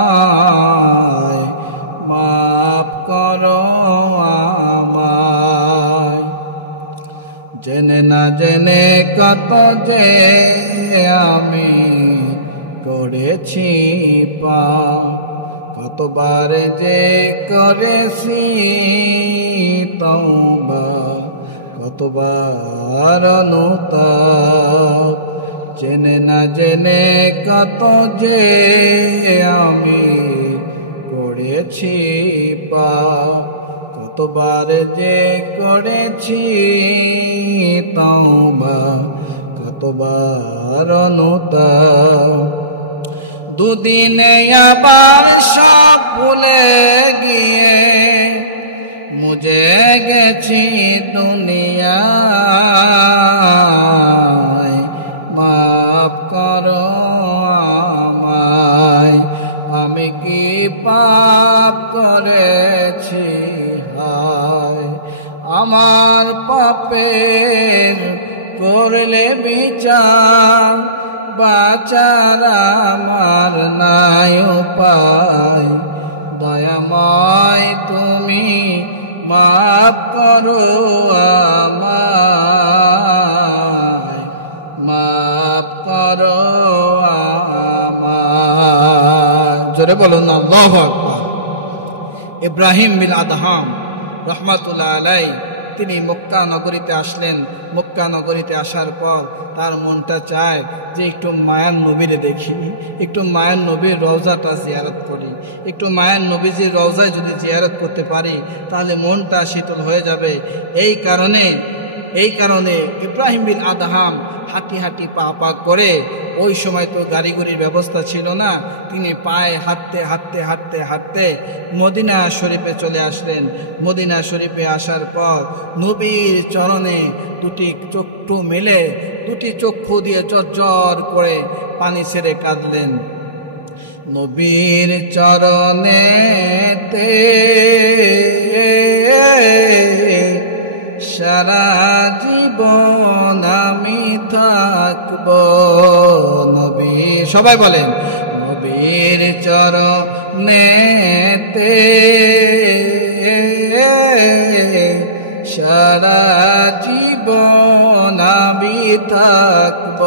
আমায়, মাফ করো আমায়। জেনে না জেনে কত যে আমি করেছি পাপ, কতবার যে করেছি তওবা, কতবার অনুতাপ। জেনে না জেনে কত যে আমি করেছি পাপ, কতবার যে করেছি তওবা, কতবার অনুতাপ। দুদিনে আবার সব ভুলে গিয়ে মুঝে গেছি দুনিয়ায়, মাফ করো আমায়। আমি কি পাপ করেছি হায়, আমার পাপের করলে বিচার, বাঁচার আমার নাই উপায়। দয়াময় তুমি মাফ করো আমায়, মাফ করো আমায়। জোরে বলুন আল্লাহু আকবার। ইব্রাহিম বিন আদহাম রহমাতুল্লাহ আলাইহি তিনি মক্কা নগরীতে আসলেন। মক্কা নগরীতে আসার পর তার মনটা চায় যে একটু মায়ার নবীরে দেখি, একটু মায়ার নবীর রওজাটা জিয়ারত করি, একটু মায়ার নবীজির রওজায় যদি জিয়ারত করতে পারি তাহলে মনটা শীতল হয়ে যাবে। এই কারণে ইব্রাহিম বিন আদহাম হাঁটি হাঁটি পা পা করে, ওই সময় তো গাড়ি গুড়ির ব্যবস্থা ছিল না, তিনি পায়ে হাঁটতে হাঁটতে হাঁটতে হাঁটতে মদিনা শরীফে চলে আসলেন। মদিনা শরীফে আসার পর নবীর চরণে দুটি চক্ষু মেলে, দুটি চক্ষু দিয়ে ঝরঝর করে পানি ছেড়ে কাঁদলেন। নবীর চরণেতে সারা জীবন আমি থাকব। নবী, সবাই বলেন, নবীর চরণেতে সারা জীবন আমি থাকব।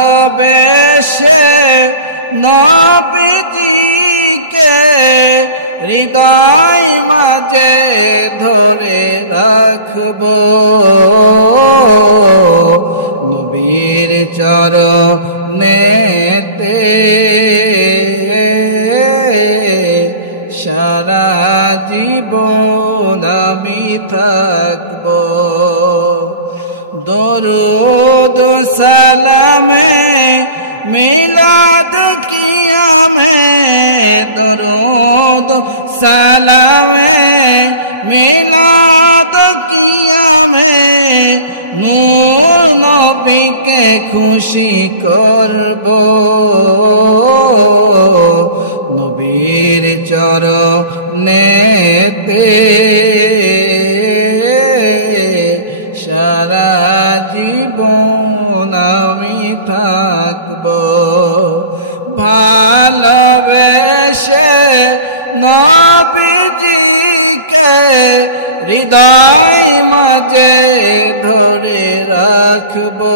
ভালোবেসে নবীজিকে হৃদয় মাঝে ধরে রাখব। নবীর চরণেতে সারা জীবন আমি থাকব। দরুদ সালামে মিলাদ কিয়ামে, দরুদ সালামে মিলাদ কিয়ামে নূর নবীকে খুশি করব। নবীর চরণেতে সারা জীবন আমি থাকব। ভালোবেসে নবী হৃদয় মাঝে ধরে রাখবো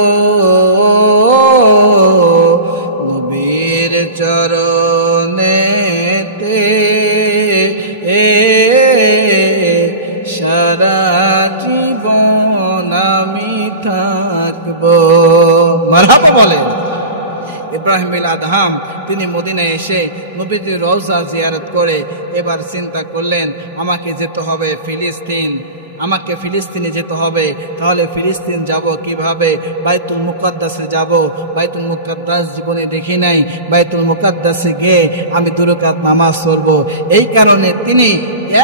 নবীর চরণেতে সারা জীবন আমি থাকবো। মারহাবা বলে। ইব্রাহিম বিন আদহাম তিনি মদিনায় এসে নবীজির রওজা জিয়ারত করে এবার চিন্তা করলেন আমাকে যেতে হবে ফিলিস্তিন, আমাকে ফিলিস্তিনে যেতে হবে। তাহলে ফিলিস্তিন যাব কিভাবে? বাইতুল মুকাদ্দাসে যাব। বাইতুল মুকাদ্দাস জীবনে দেখি নাই। বাইতুল মুকাদ্দাসে গিয়ে আমি 2 রাকাত নামাজ পড়ব। এই কারণে তিনি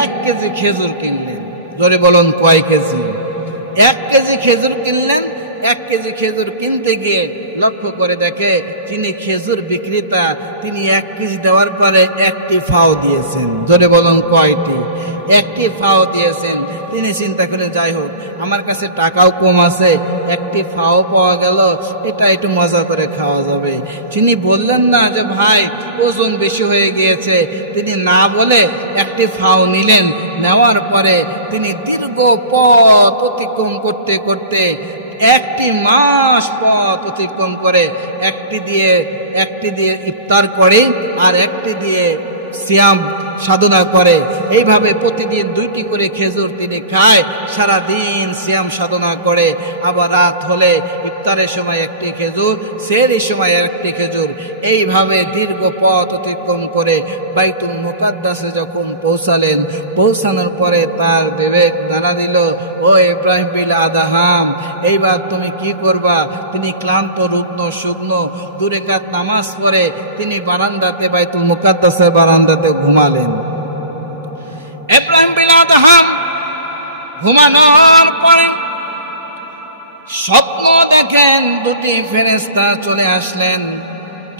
1 কেজি খেজুর কিনলেন। ধরে বলুন কয় কেজি? 1 কেজি খেজুর কিনলেন। 1 কেজি খেজুর কিনতে গিয়ে লক্ষ্য করে দেখে তিনি খেজুর বিক্রেতা, তিনি 1 কেজি দেওয়ার পরে 1টি ফাও দিয়েছেন। ধরে বলুন কয়টি? 1টি ফাও দিয়েছেন। তিনি চিন্তা করে যাই হোক আমার কাছে টাকাও কম আছে, 1টি ফাও পাওয়া গেল, এটা একটু মজা করে খাওয়া যাবে। তিনি বললেন না যে ভাই ওজন বেশি হয়ে গিয়েছে, তিনি না বলে 1টি ফাও নিলেন। নেওয়ার পরে তিনি দীর্ঘ পথ অতিক্রম করতে করতে 1টি মাস পথ অতিক্রম করে একটি দিয়ে ইফতার করে আর 1টি দিয়ে সিয়াম সাধনা করে। এইভাবে প্রতিদিন 2টি করে খেজুর তিনি খায়, সারাদিন সিয়াম সাধনা করে। আবার রাত হলে ইফতারের সময় 1টি খেজুর, সেহরির সময় 1টি খেজুর। এইভাবে দীর্ঘ পথ অতিক্রম করে বাইতুল মুকাদ্দাসে যখন পৌঁছালেন, পৌঁছানোর পরে তার বিবেক জানা দিল, ও ইব্রাহিম বিন আদহাম এইবার তুমি কি করবা? তিনি ক্লান্ত, রুগ্ন, শুকনো 2 রাকাত নামাজ পড়ে তিনি বারান্দাতে, বাইতুল মুকাদ্দাসের বারান্দাতে ঘুমালেন। ইব্রাহিম বিন আদহাম ঘুমানোর পরে স্বপ্ন দেখেন 2টি ফেরেশতা চলে আসলেন।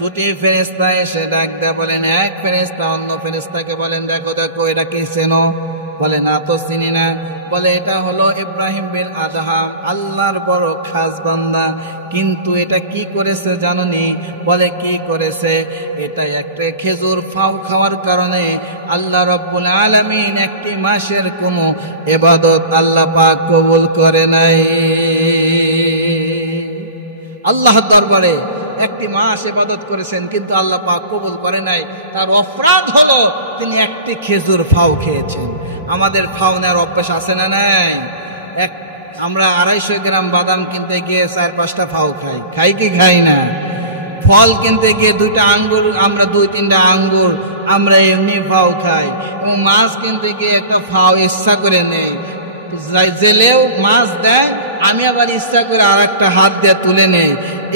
2টি ফেরেশতা এসে ডাক দেয়া বলেন, এক ফেরেশতা অন্য ফেরেশতাকে বলেন, দেখো দেখো এটা কি চেনো? বলে না তো চিনি না। বলে এটা হলো ইব্রাহিম বিন আদহাম, আল্লাহর বড় খাস বান্দা। কিন্তু এটা কি করেছে জানোনি? বলে কি করেছে? এটা একটা খেজুর ফাও খাওয়ার কারণে আল্লাহ রাব্বুল আলামিন 1টি মাসের কোনো ইবাদত আল্লাহ পাক কবুল করে নাই। আল্লাহর দরবারে 1টি মাস ইবাদত করেছেন কিন্তু আল্লাহ পাক কবুল করে নাই। তার অপরাধ হলো তিনি 1টি খেজুর ফাও খেয়েছেন। আমাদের ফাও নেওয়ার অভ্যাস আছে না নাই? আমরা 250 গ্রাম বাদাম কিনতে গিয়ে 4-5টা ফাও খাই কি খাই না? ফল কিনতে গিয়ে 2টা আঙ্গুর, আমরা 2-3টা আঙ্গুর আমরা এমনি ফাও খাই। এবং মাছ কিনতে গিয়ে একটা ফাও ইচ্ছা করে নেই। জেলেও মাছ দেয়, আমি আবার ইচ্ছা করে আরেকটা হাত দিয়ে তুলে নেই।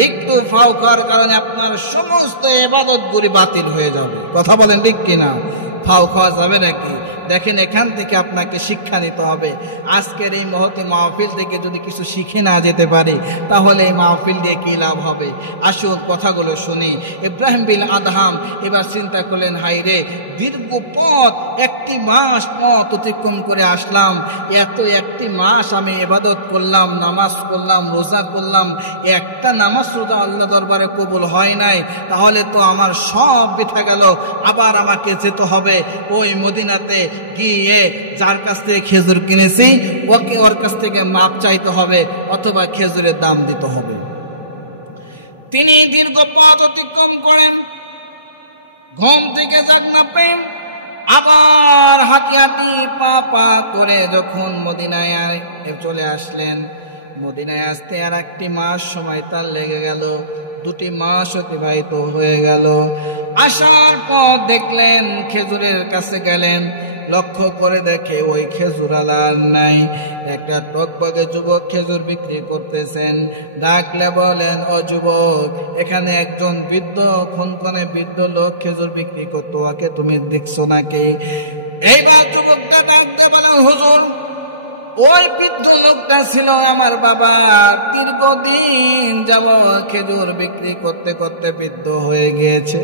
একটু ফাও খাওয়ার কারণে আপনার সমস্ত ইবাদতগুলি বাতিল হয়ে যাবে। কথা বলেন ঠিক কিনা? ফাও খাওয়া যাবে নাকি? দেখেন এখান থেকে আপনাকে শিক্ষা নিতে হবে। আজকের এই মহতি মাহফিল থেকে যদি কিছু শিখে না যেতে পারি তাহলে এই মাহফিল দিয়ে কি লাভ হবে? আসুন কথাগুলো শুনি। ইব্রাহিম বিন আদহাম এবার চিন্তা করলেন, হাই রে, দীর্ঘ পথ 1টি মাস পথ অতিক্রম করে আসলাম, 1টি মাস আমি ইবাদত করলাম, নামাজ করলাম, রোজা করলাম, একটা নামাজ রোজা আল্লাহ দরবারে কবুল হয় নাই, তাহলে তো আমার সব বৃথা গেল। আবার আমাকে যেতে হবে ওই মদিনাতে, গিয়ে যার কাছ থেকে খেজুর কিনেছি ওর কাছ থেকে মাপ চাইতে হবে অথবা খেজুরের দাম দিতে হবে। তিনি দীর্ঘ পথ অতিক্রম করেন, ঘুম থেকে জাগনা পেন, আবার হাঁটি হাঁটি পা পা করে যখন মদিনায় চলে আসলেন, মদিনায় আসতে আর 1টি মাস সময় তার লেগে গেল। 2টি মাস অতিবাহিত হয়ে গেল। আসার পর দেখলেন, খেজুরের কাছে গেলেন, লক্ষ্য করে দেখে ওই খেজুর আর নাই। একটা টকবগে যুবক খেজুর বিক্রি করতেছেন। ডাকলে বলেন, ও যুবক, এখানে একজন বৃদ্ধ, খনখনে বৃদ্ধ লোক খেজুর বিক্রি করতো, ওকে তুমি দেখছো নাকি? এইবার যুবকটা ডাকতে বলেন, হুজুর, ওই বৃদ্ধ লোকটা ছিল আমার বাবা। দীর্ঘদিন যাব খেজুর বিক্রি করতে করতে বৃদ্ধ হয়ে গিয়েছে।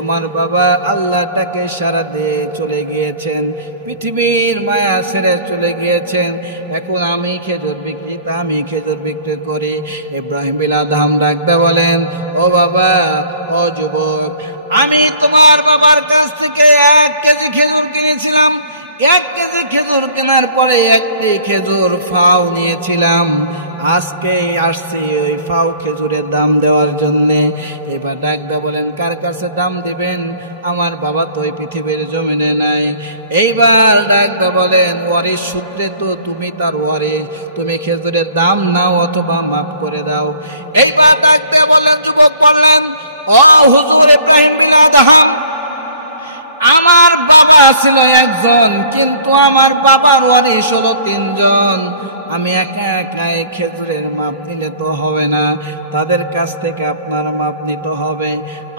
আমার বাবা আল্লাহটাকে সারা দিয়ে চলে গিয়েছেন, পৃথিবীর মায়া ছেড়ে চলে গিয়েছেন। এখন আমি খেজুর বিক্রি করি। ইব্রাহিম বিন আদহাম ডাকতে বলেন, ও বাবা, ও যুবক, আমি তোমার বাবার কাছ থেকে 1 কেজি খেজুর কিনেছিলাম। 1 কেজি খেজুর কেনার পরে একটি খেজুর ফাও নিয়েছিলাম, আজকে আসছি ওই ফাও খেজুরের দাম দেওয়ার জন্যে। এবার ডাকদা বলেন, কার কাছে দাম দিবেন? আমার বাবা তো ওই পৃথিবীর জমিনে নাই। এইবার ডাকদা বলেন, ওয়ারিশ সূত্রে তো তুমি তার ওয়ারিশ, তুমি খেজুরের দাম নাও অথবা মাফ করে দাও। এইবার ডাকদা বলেন, যুবক বললেন, ও হুজুর ইব্রাহিম বিন আদহাম, আমার বাবা ছিল একজন, কিন্তু আমার বাবার ওয়ারিশ হলো 3 জন। আমি একা একা এই খেজুরের মাপ নিলে তো হবে না, তাদের কাছ থেকে আপনার মাপ নিতে হবে।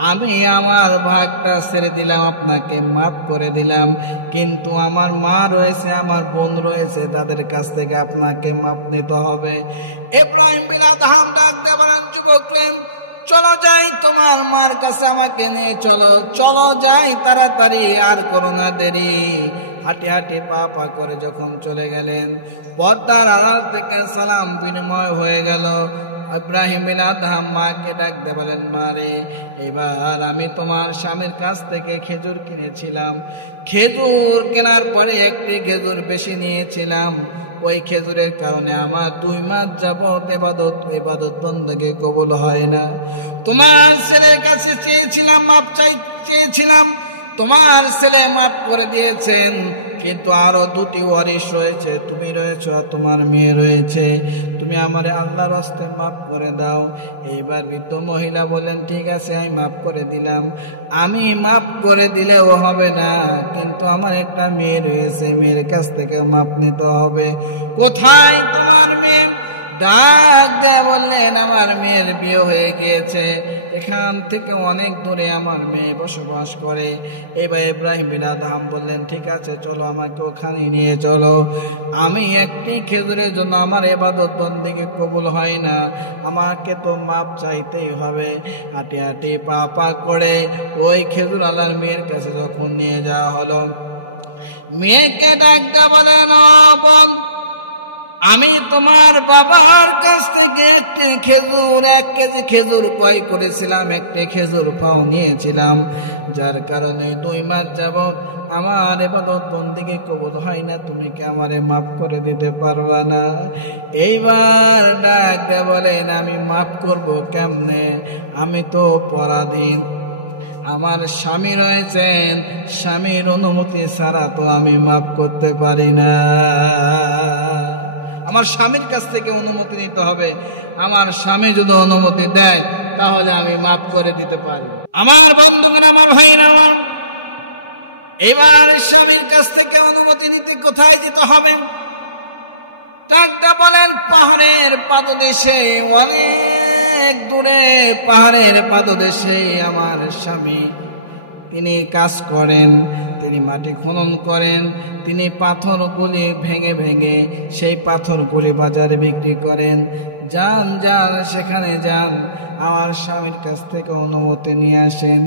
আমি আমার ভাগটা ছেড়ে দিলাম, আপনাকে মাপ করে দিলাম, কিন্তু আমার মা রয়েছে, আমার বোন রয়েছে, তাদের কাছ থেকে আপনাকে মাপ নিতে হবে। ইব্রাহিম বিন আদহাম ডাকতে বলেন, যুবক চলো যাই, তোমার মার কাছে আমাকে নিয়ে চলো, চলো যাই তাড়াতাড়ি, আর করো না দেরি। হাঁটে হাঁটে পা পা করে যখন চলে গেলেন, পর্দার আড়াল থেকে সালাম বিনিময় হয়ে গেল। ইব্রাহিম বিন আদহাম মাকে ডাকতে বলেন, মারে, এবার আমি তোমার স্বামীর কাছ থেকে খেজুর কিনেছিলাম, খেজুর কেনার পরে একটি খেজুর বেশি নিয়েছিলাম, ওই খেজুরের কারণে আমার 2 মাস যাবত ইবাদত বন্দেগী কবুল হয় না। তোমার ছেলের কাছে চেয়েছিলাম, মাপ চেয়েছিলাম, তোমার ছেলে মাফ করে দিয়েছেন, কিন্তু আরো 2টি ওয়ারিশ রয়েছে, তুমি রয়েছে আর তোমার মেয়ে রয়েছে, তুমি আমারে আল্লাহর রাস্তায় মাফ করে দাও। এইবার বৃদ্ধ মহিলা বলেন, ঠিক আছে, আমি মাফ করে দিলাম। আমি মাফ করে দিলেও হবে না, কিন্তু আমার একটা মেয়ে রয়েছে, মেয়ের কাছ থেকে মাফ নিতে হবে। কোথায় তোমার মেয়ে? ডাক দেয়া বললেন, আমার মেয়ের বিয়ে হয়ে গিয়েছে, এখান থেকে অনেক দূরে আমার মেয়ে বসবাস করে। এবার ইব্রাহিম বিন আদহাম বললেন, ঠিক আছে, চলো, আমাকে ওখানে নিয়ে চলো। আমি একটি খেজুরের জন্য আমার ইবাদত বন্দেগী কবুল হয় না, আমাকে তো মাপ চাইতেই হবে। হাঁটি হাঁটি পা পা করে ওই খেজুর আল্লাহর মেয়ের কাছে যখন নিয়ে যাওয়া হলো, মেয়েকে ডাক দেয়া বলেন, বল, আমি তোমার বাবার কাছ থেকে একটি খেজুর 1 কেজি খেজুর ক্রয় করেছিলাম, একটি খেজুর পাও নিয়েছিলাম, যার কারণে 2 মাস যাবত আমার ইবাদত বন্দেগী কবুল হয় না, তুমি কি আমারে মাফ করে দিতে পারবা না? এইবার ডাক দেয়া বলেন, আমি মাফ করব কেমনে? আমি তো পরাধীন, আমার স্বামী রয়েছেন, স্বামীর অনুমতি ছাড়া তো আমি মাফ করতে পারি না, আমার স্বামীর কাছ থেকে অনুমতি নিতে হবে। আমার স্বামী যদি অনুমতি দেয় তাহলে আমি মাফ করে দিতে পারি। আমার বন্ধুগণ, আমার ভাইরা, এবার স্বামীর কাছ থেকে অনুমতি নিতে কোথায় দিতে হবে? ডাকটা বলেন, পাহাড়ের পাদদেশে, অনেক দূরে পাহাড়ের পাদদেশে আমার স্বামী, তিনি কাজ করেন, তিনি মাটি খনন করেন, তিনি পাথরগুলি ভেঙে ভেঙে সেই পাথরগুলি বাজারে বিক্রি করেন। যান যান, সেখানে যান, আমার স্বামীর কাছ থেকে অনুমতি নিয়ে আসেন।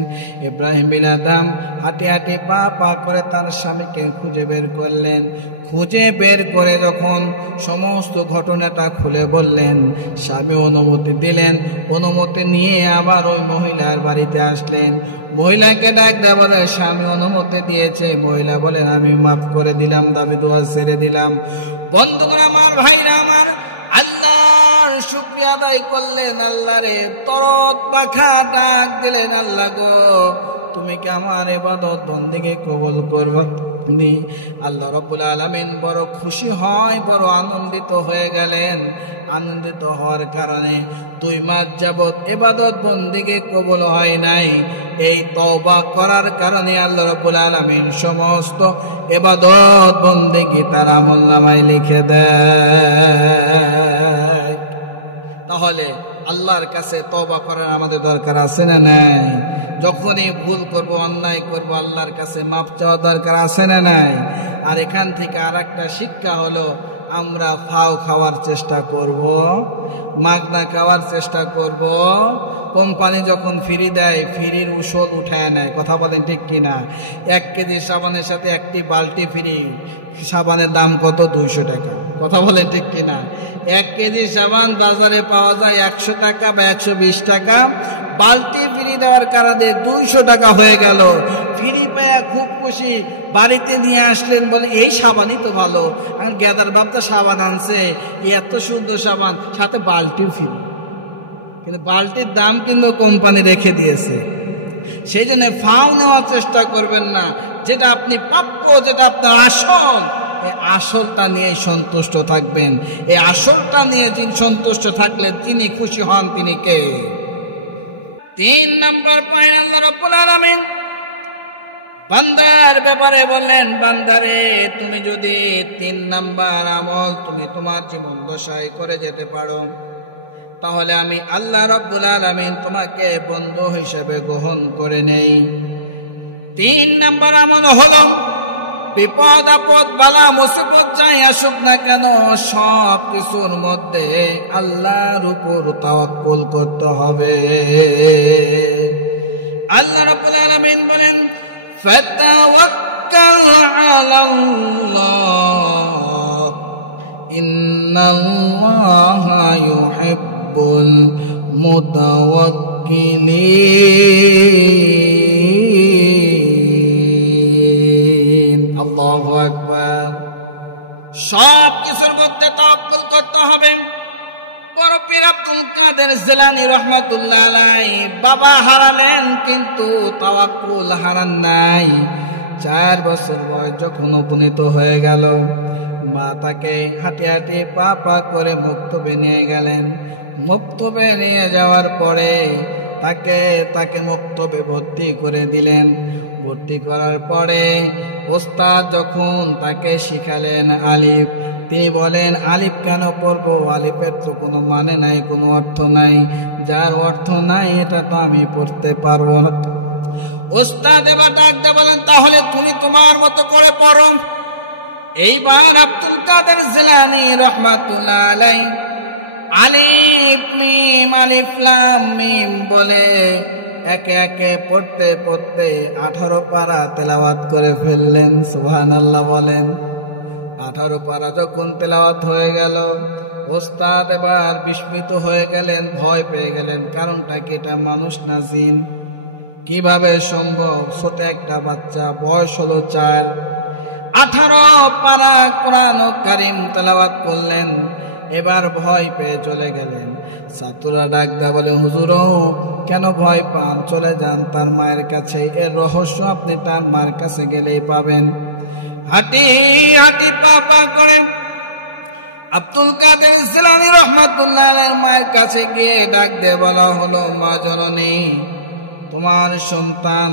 ইব্রাহিম বিন আদহাম হাঁটি হাঁটি পা পা করে তার স্বামীকে খুঁজে বের করলেন। খুঁজে বের করে যখন সমস্ত ঘটনাটা খুলে বললেন, স্বামী অনুমতি দিলেন। অনুমতি নিয়ে আবার ওই মহিলার বাড়িতে আসলেন। মহিলাকে ডাক দেয়া বলে, স্বামী অনুমতি দিয়েছে। মহিলা বলেন, আমি মাফ করে দিলাম, দাবি দোয়া ছেড়ে দিলাম। বন্ধুগণ, আমার ভাইরা, আমার আল্লাহর শুকরিয়া আদায় করলেন। আল্লাহ রে তরত পাখা ডাক দিলেন, আল্লাহ গো, তুমি কি আমার ইবাদত বন্দেগী কবুল করবে? আল্লাহ রাব্বুল আলামিন বড় খুশি হয়, বড় আনন্দিত হয়ে গেলেন। আনন্দিত হওয়ার কারণে 2 মাস যাবত ইবাদত বন্দেগী কবুল হয় নাই। এই তওবা করার কারণে আল্লাহ রাব্বুল আলামিন সমস্ত ইবাদত বন্দেগী তার আমলনামায় লিখে দেয়। তাহলে আল্লাহর কাছে তওবা করার আমাদের দরকার আছে না নাই? যখনই ভুল করব, অন্যায় করব, আল্লাহর কাছে মাপ চাওয়া দরকার আছে না নাই? আর এখান থেকে আরেকটা শিক্ষা হলো, আমরা ফাও খাওয়ার চেষ্টা করব, মাগনা খাওয়ার চেষ্টা করব। কোম্পানি যখন ফ্রি দেয়, ফ্রির ঔষধ উঠায় নেয়, কথা বলেন ঠিক কিনা? 1 কেজি সাবানের সাথে একটি বালতি ফ্রি। সাবানের দাম কত? 200 টাকা, কথা বলেন ঠিক কিনা? 1 কেজি সাবান বাজারে পাওয়া যায় 100 টাকা বা 120 টাকা। বালতি ফ্রি দেওয়ার কারণে 200 টাকা হয়ে গেল। ফ্রি পেয়ে খুব খুশি বাড়িতে নিয়ে আসলেন, বলে এই সাবানই তো ভালো, এখন গেদার বাপটা সাবান আনছে, এত সুন্দর সাবান, সাথে বালতিও ফ্রি, কিন্তু বালতির দাম কিন্তু কোম্পানি রেখে দিয়েছে। সেই জন্য ফাও নেওয়ার চেষ্টা করবেন না, যেটা আপনি প্রাপ্য, যেটা আপনার আসল, এই আসলটা নিয়ে সন্তুষ্ট থাকবেন। এই আসলটা নিয়ে যিনি সন্তুষ্ট থাকলে তিনি খুশি হন, তিনি কে? 3 নম্বর পয়েন্ট, আল্লাহ রাব্বুল আলামিন বান্দার ব্যাপারে বললেন, বান্দারে তুমি যদি 3 নম্বর আমল তুমি তোমার জীবন দশায় করে যেতে পারো, তাহলে আমি আল্লাহ রাব্বুল আলামিন তোমাকে বন্ধু হিসেবে গ্রহণ করে নেই। 3 নম্বর আমল হলো, বিপদ আপদ বালা মুসিবত যাই আসুক না কেন, সব কিছুর মধ্যে আল্লাহর উপর তাওয়াক্কুল করতে হবে। আল্লাহ রাব্বুল আলামিন বলেন, ফাতাওয়াক্কাল আলাল্লাহ ইন্নাল্লাহা ইউহিব্বুল মুতাওয়াক্কিলিন। আল্লাহু আকবার। সব কিছুর মধ্যে তাওয়াক্কুল করতে হবে। বড় পীর আব্দুল কাদের জিলানী রাহমাতুল্লাহ আলাইহি বাবা হারালেন, কিন্তু তাওয়াক্কুল হারান নাই। 4 বছর বয়স যখন উপনীত হয়ে গেল, মা তাকে হাঁটি হাঁটি পা পা করে মক্তবে নিয়ে গেলেন। মক্তবে নিয়ে যাওয়ার পরে তাকে মক্তবে ভর্তি করে দিলেন। ভর্তি করার পরে ওস্তাদ যখন তাকে শিখালেন আলিফ, তিনি বলেন, আলিফ কেন পড়বো? আলিফের তো কোনো মানে নাই, কোনো অর্থ নাই, যার অর্থ নাই এটা তো আমি পড়তে পারবো না। ওস্তাদ এবার ডাকতে বলেন, তাহলে তুমি তোমার মতো করে পড়ো। এইবার আব্দুল কাদের জিলানী রাহমাতুল্লাহ আলাইহি আলিফ মিম আলিফ লাম মিম বলে একে একে পড়তে পড়তে 18 পারা তেলাওয়াত করে ফেললেন। সুবহানাল্লাহ বলেন। 18 পারা যখন তেলাওয়াত হয়ে গেল, ওস্তাদ এবার বিস্মিত হয়ে গেলেন, ভয় পেয়ে গেলেন। কারণটা কি? এটা মানুষ না জিন? কিভাবে সম্ভব? ছোট একটা বাচ্চা, বয়স হলো 4, 18 পারা কোরআন কারীম তেলাওয়াত করলেন। এবার ভয় পেয়ে চলে গেলেন। ছাত্ররা ডাকদা বলে, হুজুর কেন ভয় পান? চলে যান তার মায়ের কাছে, এর রহস্য আপনি তার মায়ের কাছে গেলেই পাবেন। হাঁটি হাঁটি পা পা করে আব্দুল কাদের জিলানী রাহমাতুল্লাহ আলাইহির মায়ের কাছে গিয়ে ডাক দিয়ে বলা হলো, মা জননী, তোমার সন্তান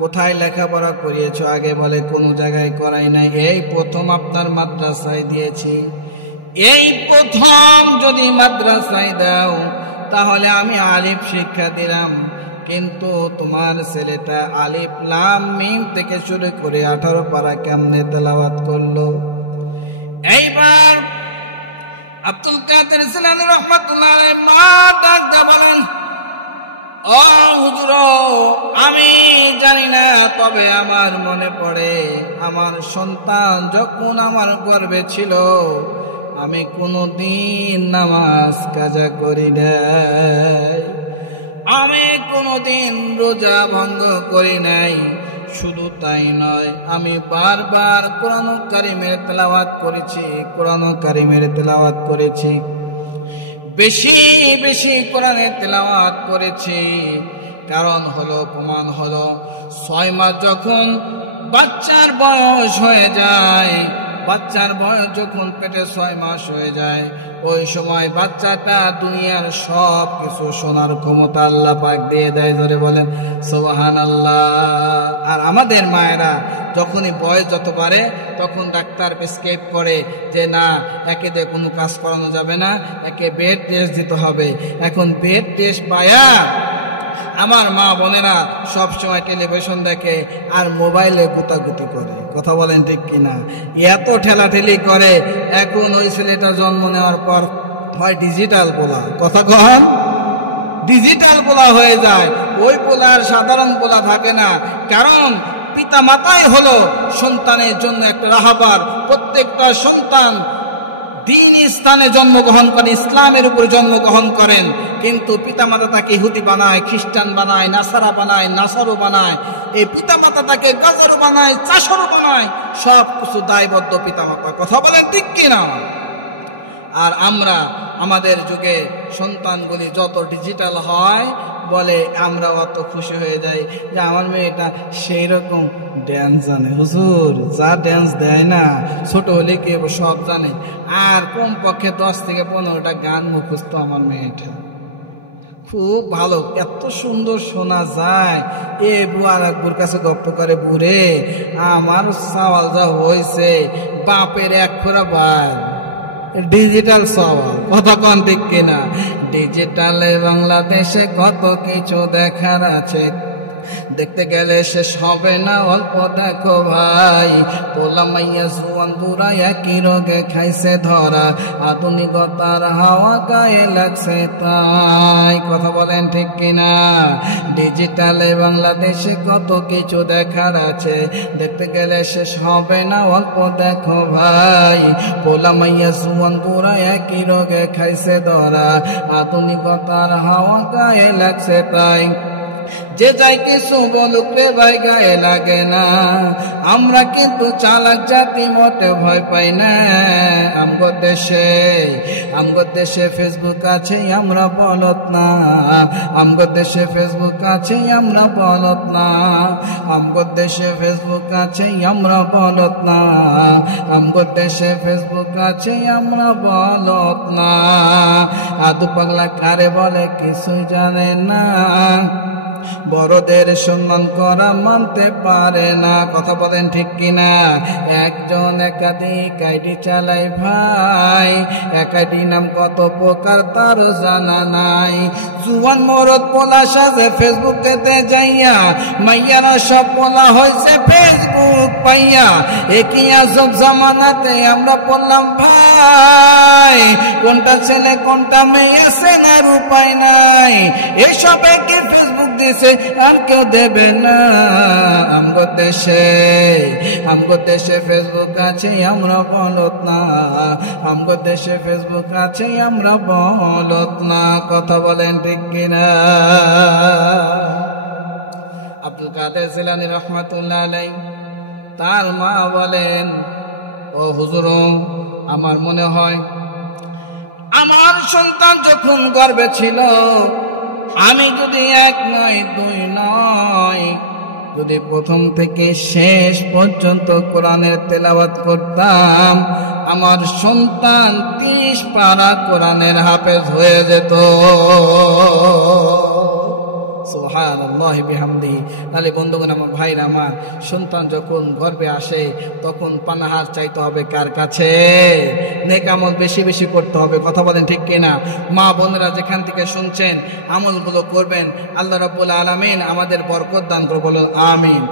কোথায় লেখাপড়া করিয়েছ? আগে বলে কোনো জায়গায় করাই নাই, এই প্রথম আপনার মাদ্রাসায় দিয়েছি। এই প্রথম যদি মাদ্রাসায় দাও তাহলে আমি আলিফ শিক্ষা দিলাম, কিন্তু তোমার ছেলেটা আলিফ লাম মিম থেকে শুরু করে 18 পারা কেমনে তেলাওয়াত করলো? এইবার আব্দুল কাদের জিলানী রাহমাতুল্লাহ আলাইহি মা ডাকতে বলেন, ও হুজুর, আমি জানি না, তবে আমার মনে পড়ে আমার সন্তান যখন আমার গর্ভে ছিল আমি কোনদিন নামাজ কাজা করি নাই, আমি কোনদিন রোজা ভঙ্গ করি নাই। শুধু তাই নয়, আমি বারবার কোরআন কারীমের তেলাওয়াত করেছি, কোরআন কারীমের তেলাওয়াত করেছি, বেশি বেশি কোরআনের তেলাওয়াত করেছি। কারণ হলো, প্রমাণ হলো, 6 মাস যখন বাচ্চার বয়স হয়ে যায়, বাচ্চার বয়স যখন পেটে 6 মাস হয়ে যায়, ওই সময় বাচ্চাটা দুনিয়ার সব কিছু শোনার ক্ষমতা আল্লাহ পাক দিয়ে দেয়। ধরে বলেন সুবহানাল্লাহ। আর আমাদের মায়েরা যখনই বয়স যত বাড়ে তখন ডাক্তার প্রেসক্রাইব করে যে না, একে দিয়ে কোনো কাজ করানো যাবে না, একে বেড টেস্ট দিতে হবে। এখন বেড টেস্ট পায়া আমার মা বোনেরা সব সময় টেলিভিশন দেখে আর মোবাইলে গুতাগুতি করে। কথা বলেন ঠিক কিনা? এত ঠেলাঠেলি করে। এখন ওই ছেলেটা জন্ম নেওয়ার পর হয় ডিজিটাল পোলা, কথা কন, ডিজিটাল পোলা হয়ে যায়। ওই পোলার সাধারণ পোলা থাকে না, কারণ পিতা মাতাই হলো সন্তানের জন্য একটা রাহাবার। প্রত্যেকটা সন্তান দ্বীনি স্থানে জন্মগ্রহণ করেন, ইসলামের উপরে জন্মগ্রহণ করেন, কিন্তু পিতামাতা তাকে ইহুদি বানায়, খ্রিস্টান বানায়, নাসারা বানায়, নাসারো বানায়, এই পিতামাতা তাকে গাজারো বানায়, চাষারো বানায়, সব কিছু দায়বদ্ধ পিতামাতা। কথা বলেন ঠিক কিনা? আর আমরা আমাদের যুগে সন্তানগুলি যত ডিজিটাল হয়, বলে আমরা অত খুশি হয়ে যাই যে আমার মেয়েটা সেই রকম ড্যান্স জানে। হুজুর, যা ড্যান্স দেয় না, ছোট হলে কি সব জানে, আর কমপক্ষে 10 থেকে 15টা গান মুখস্থ আমার মেয়েটা। খুব ভালো, এত সুন্দর শোনা যায়। এ বুয়ার আকবর কাছে গপ্প করে, বুড়ে আমার সওয়াল যা হয়েছে, বাপের এক ফোঁড়া ভাই ডিজিটাল সওয়াল। কথা কন ঠিক কিনা? ডিজিটালে বাংলাদেশে কত কিছু দেখার আছে, দেখতে গেলে শেষ হবে না, অল্প দেখো ভাই। পোলা মাইয়া জুয়ান বুড়া একই রোগে খাইছে ধরা, আধুনিকতার হাওয়া গায়ে লাগছে তাই। কথা বলেন ঠিক কিনা? ডিজিটালে বাংলাদেশে কত কিছু দেখার আছে, দেখতে গেলে শেষ হবে না, অল্প দেখো ভাই। পোলা মাইয়া জুয়ান বুড়া একই রোগে খাইছে ধরা, আধুনিকতার হাওয়া গায়ে লাগছে তাই। যে যাই কিছু বলুক রে ভাই, গায়ে লাগে না। আমরা কিন্তু চালাক জাতি, মোটে ভয় পাই না। আমগো দেশে ফেসবুক আছে, আমরা বলত না। আমগো দেশে ফেসবুক আছে, আমরা বলত না। আমগো দেশে ফেসবুক আছে, আমরা বলত না। আমগো দেশে ফেসবুক আছে, আমরা বলত না। আদু পাগলা কারে বলে কিছুই জানে না, বড়দের সম্মান করা মানতে পারে না। কথা বলেন ঠিক কিনা? একজন একাধিক আইডি চালাই ভাই, এক আইডি নাম কত প্রকার তার জানা নাই। জুয়ান মরদ পোলা সাজে ফেসবুকেতে যাইয়া, মাইয়ারা সব পোলা হয়েছে ফেসবুক পাইয়া। একই আজব জামানাতে আমরা পড়লাম ভাই, কোনটা ছেলে কোনটা মেয়ে সেনার উপায় নাই। এসব একই ফেসবুক দিছে, আর কেউ দেবে না। আমগো দেশে ফেসবুক আছে, আমরা বলত না। আমগো দেশে ফেসবুক আছে, আমরা বলত না। কথা বলেন ঠিক কিনা? আব্দুল কাদের জিলানী রহমাতুল্লাহ আলাইহি, তার মা বলেন, ও হুজুর, আমার মনে হয় আমার সন্তান যখন গর্ভে ছিল, আমি যদি 1 নয় 2 নয়, যদি প্রথম থেকে শেষ পর্যন্ত কোরআনের তেলাওয়াত করতাম, আমার সন্তান 30 পারা কোরআনের হাফেজ হয়ে যেত। সুবহানাল্লাহি বিহামদিহি। তাহলে বন্ধুগণ, আমার ভাইরা, আমার সন্তান যখন গর্ভে আসে, তখন পানাহার চাইতে হবে কার কাছে? নেক আমল বেশি বেশি করতে হবে। কথা বলেন ঠিক কিনা? মা বোনেরা যেখান থেকে শুনছেন, আমলগুলো করবেন। আল্লাহ রাব্বুল আলামিন আমাদের বরকত দান করে, বলুন আমিন।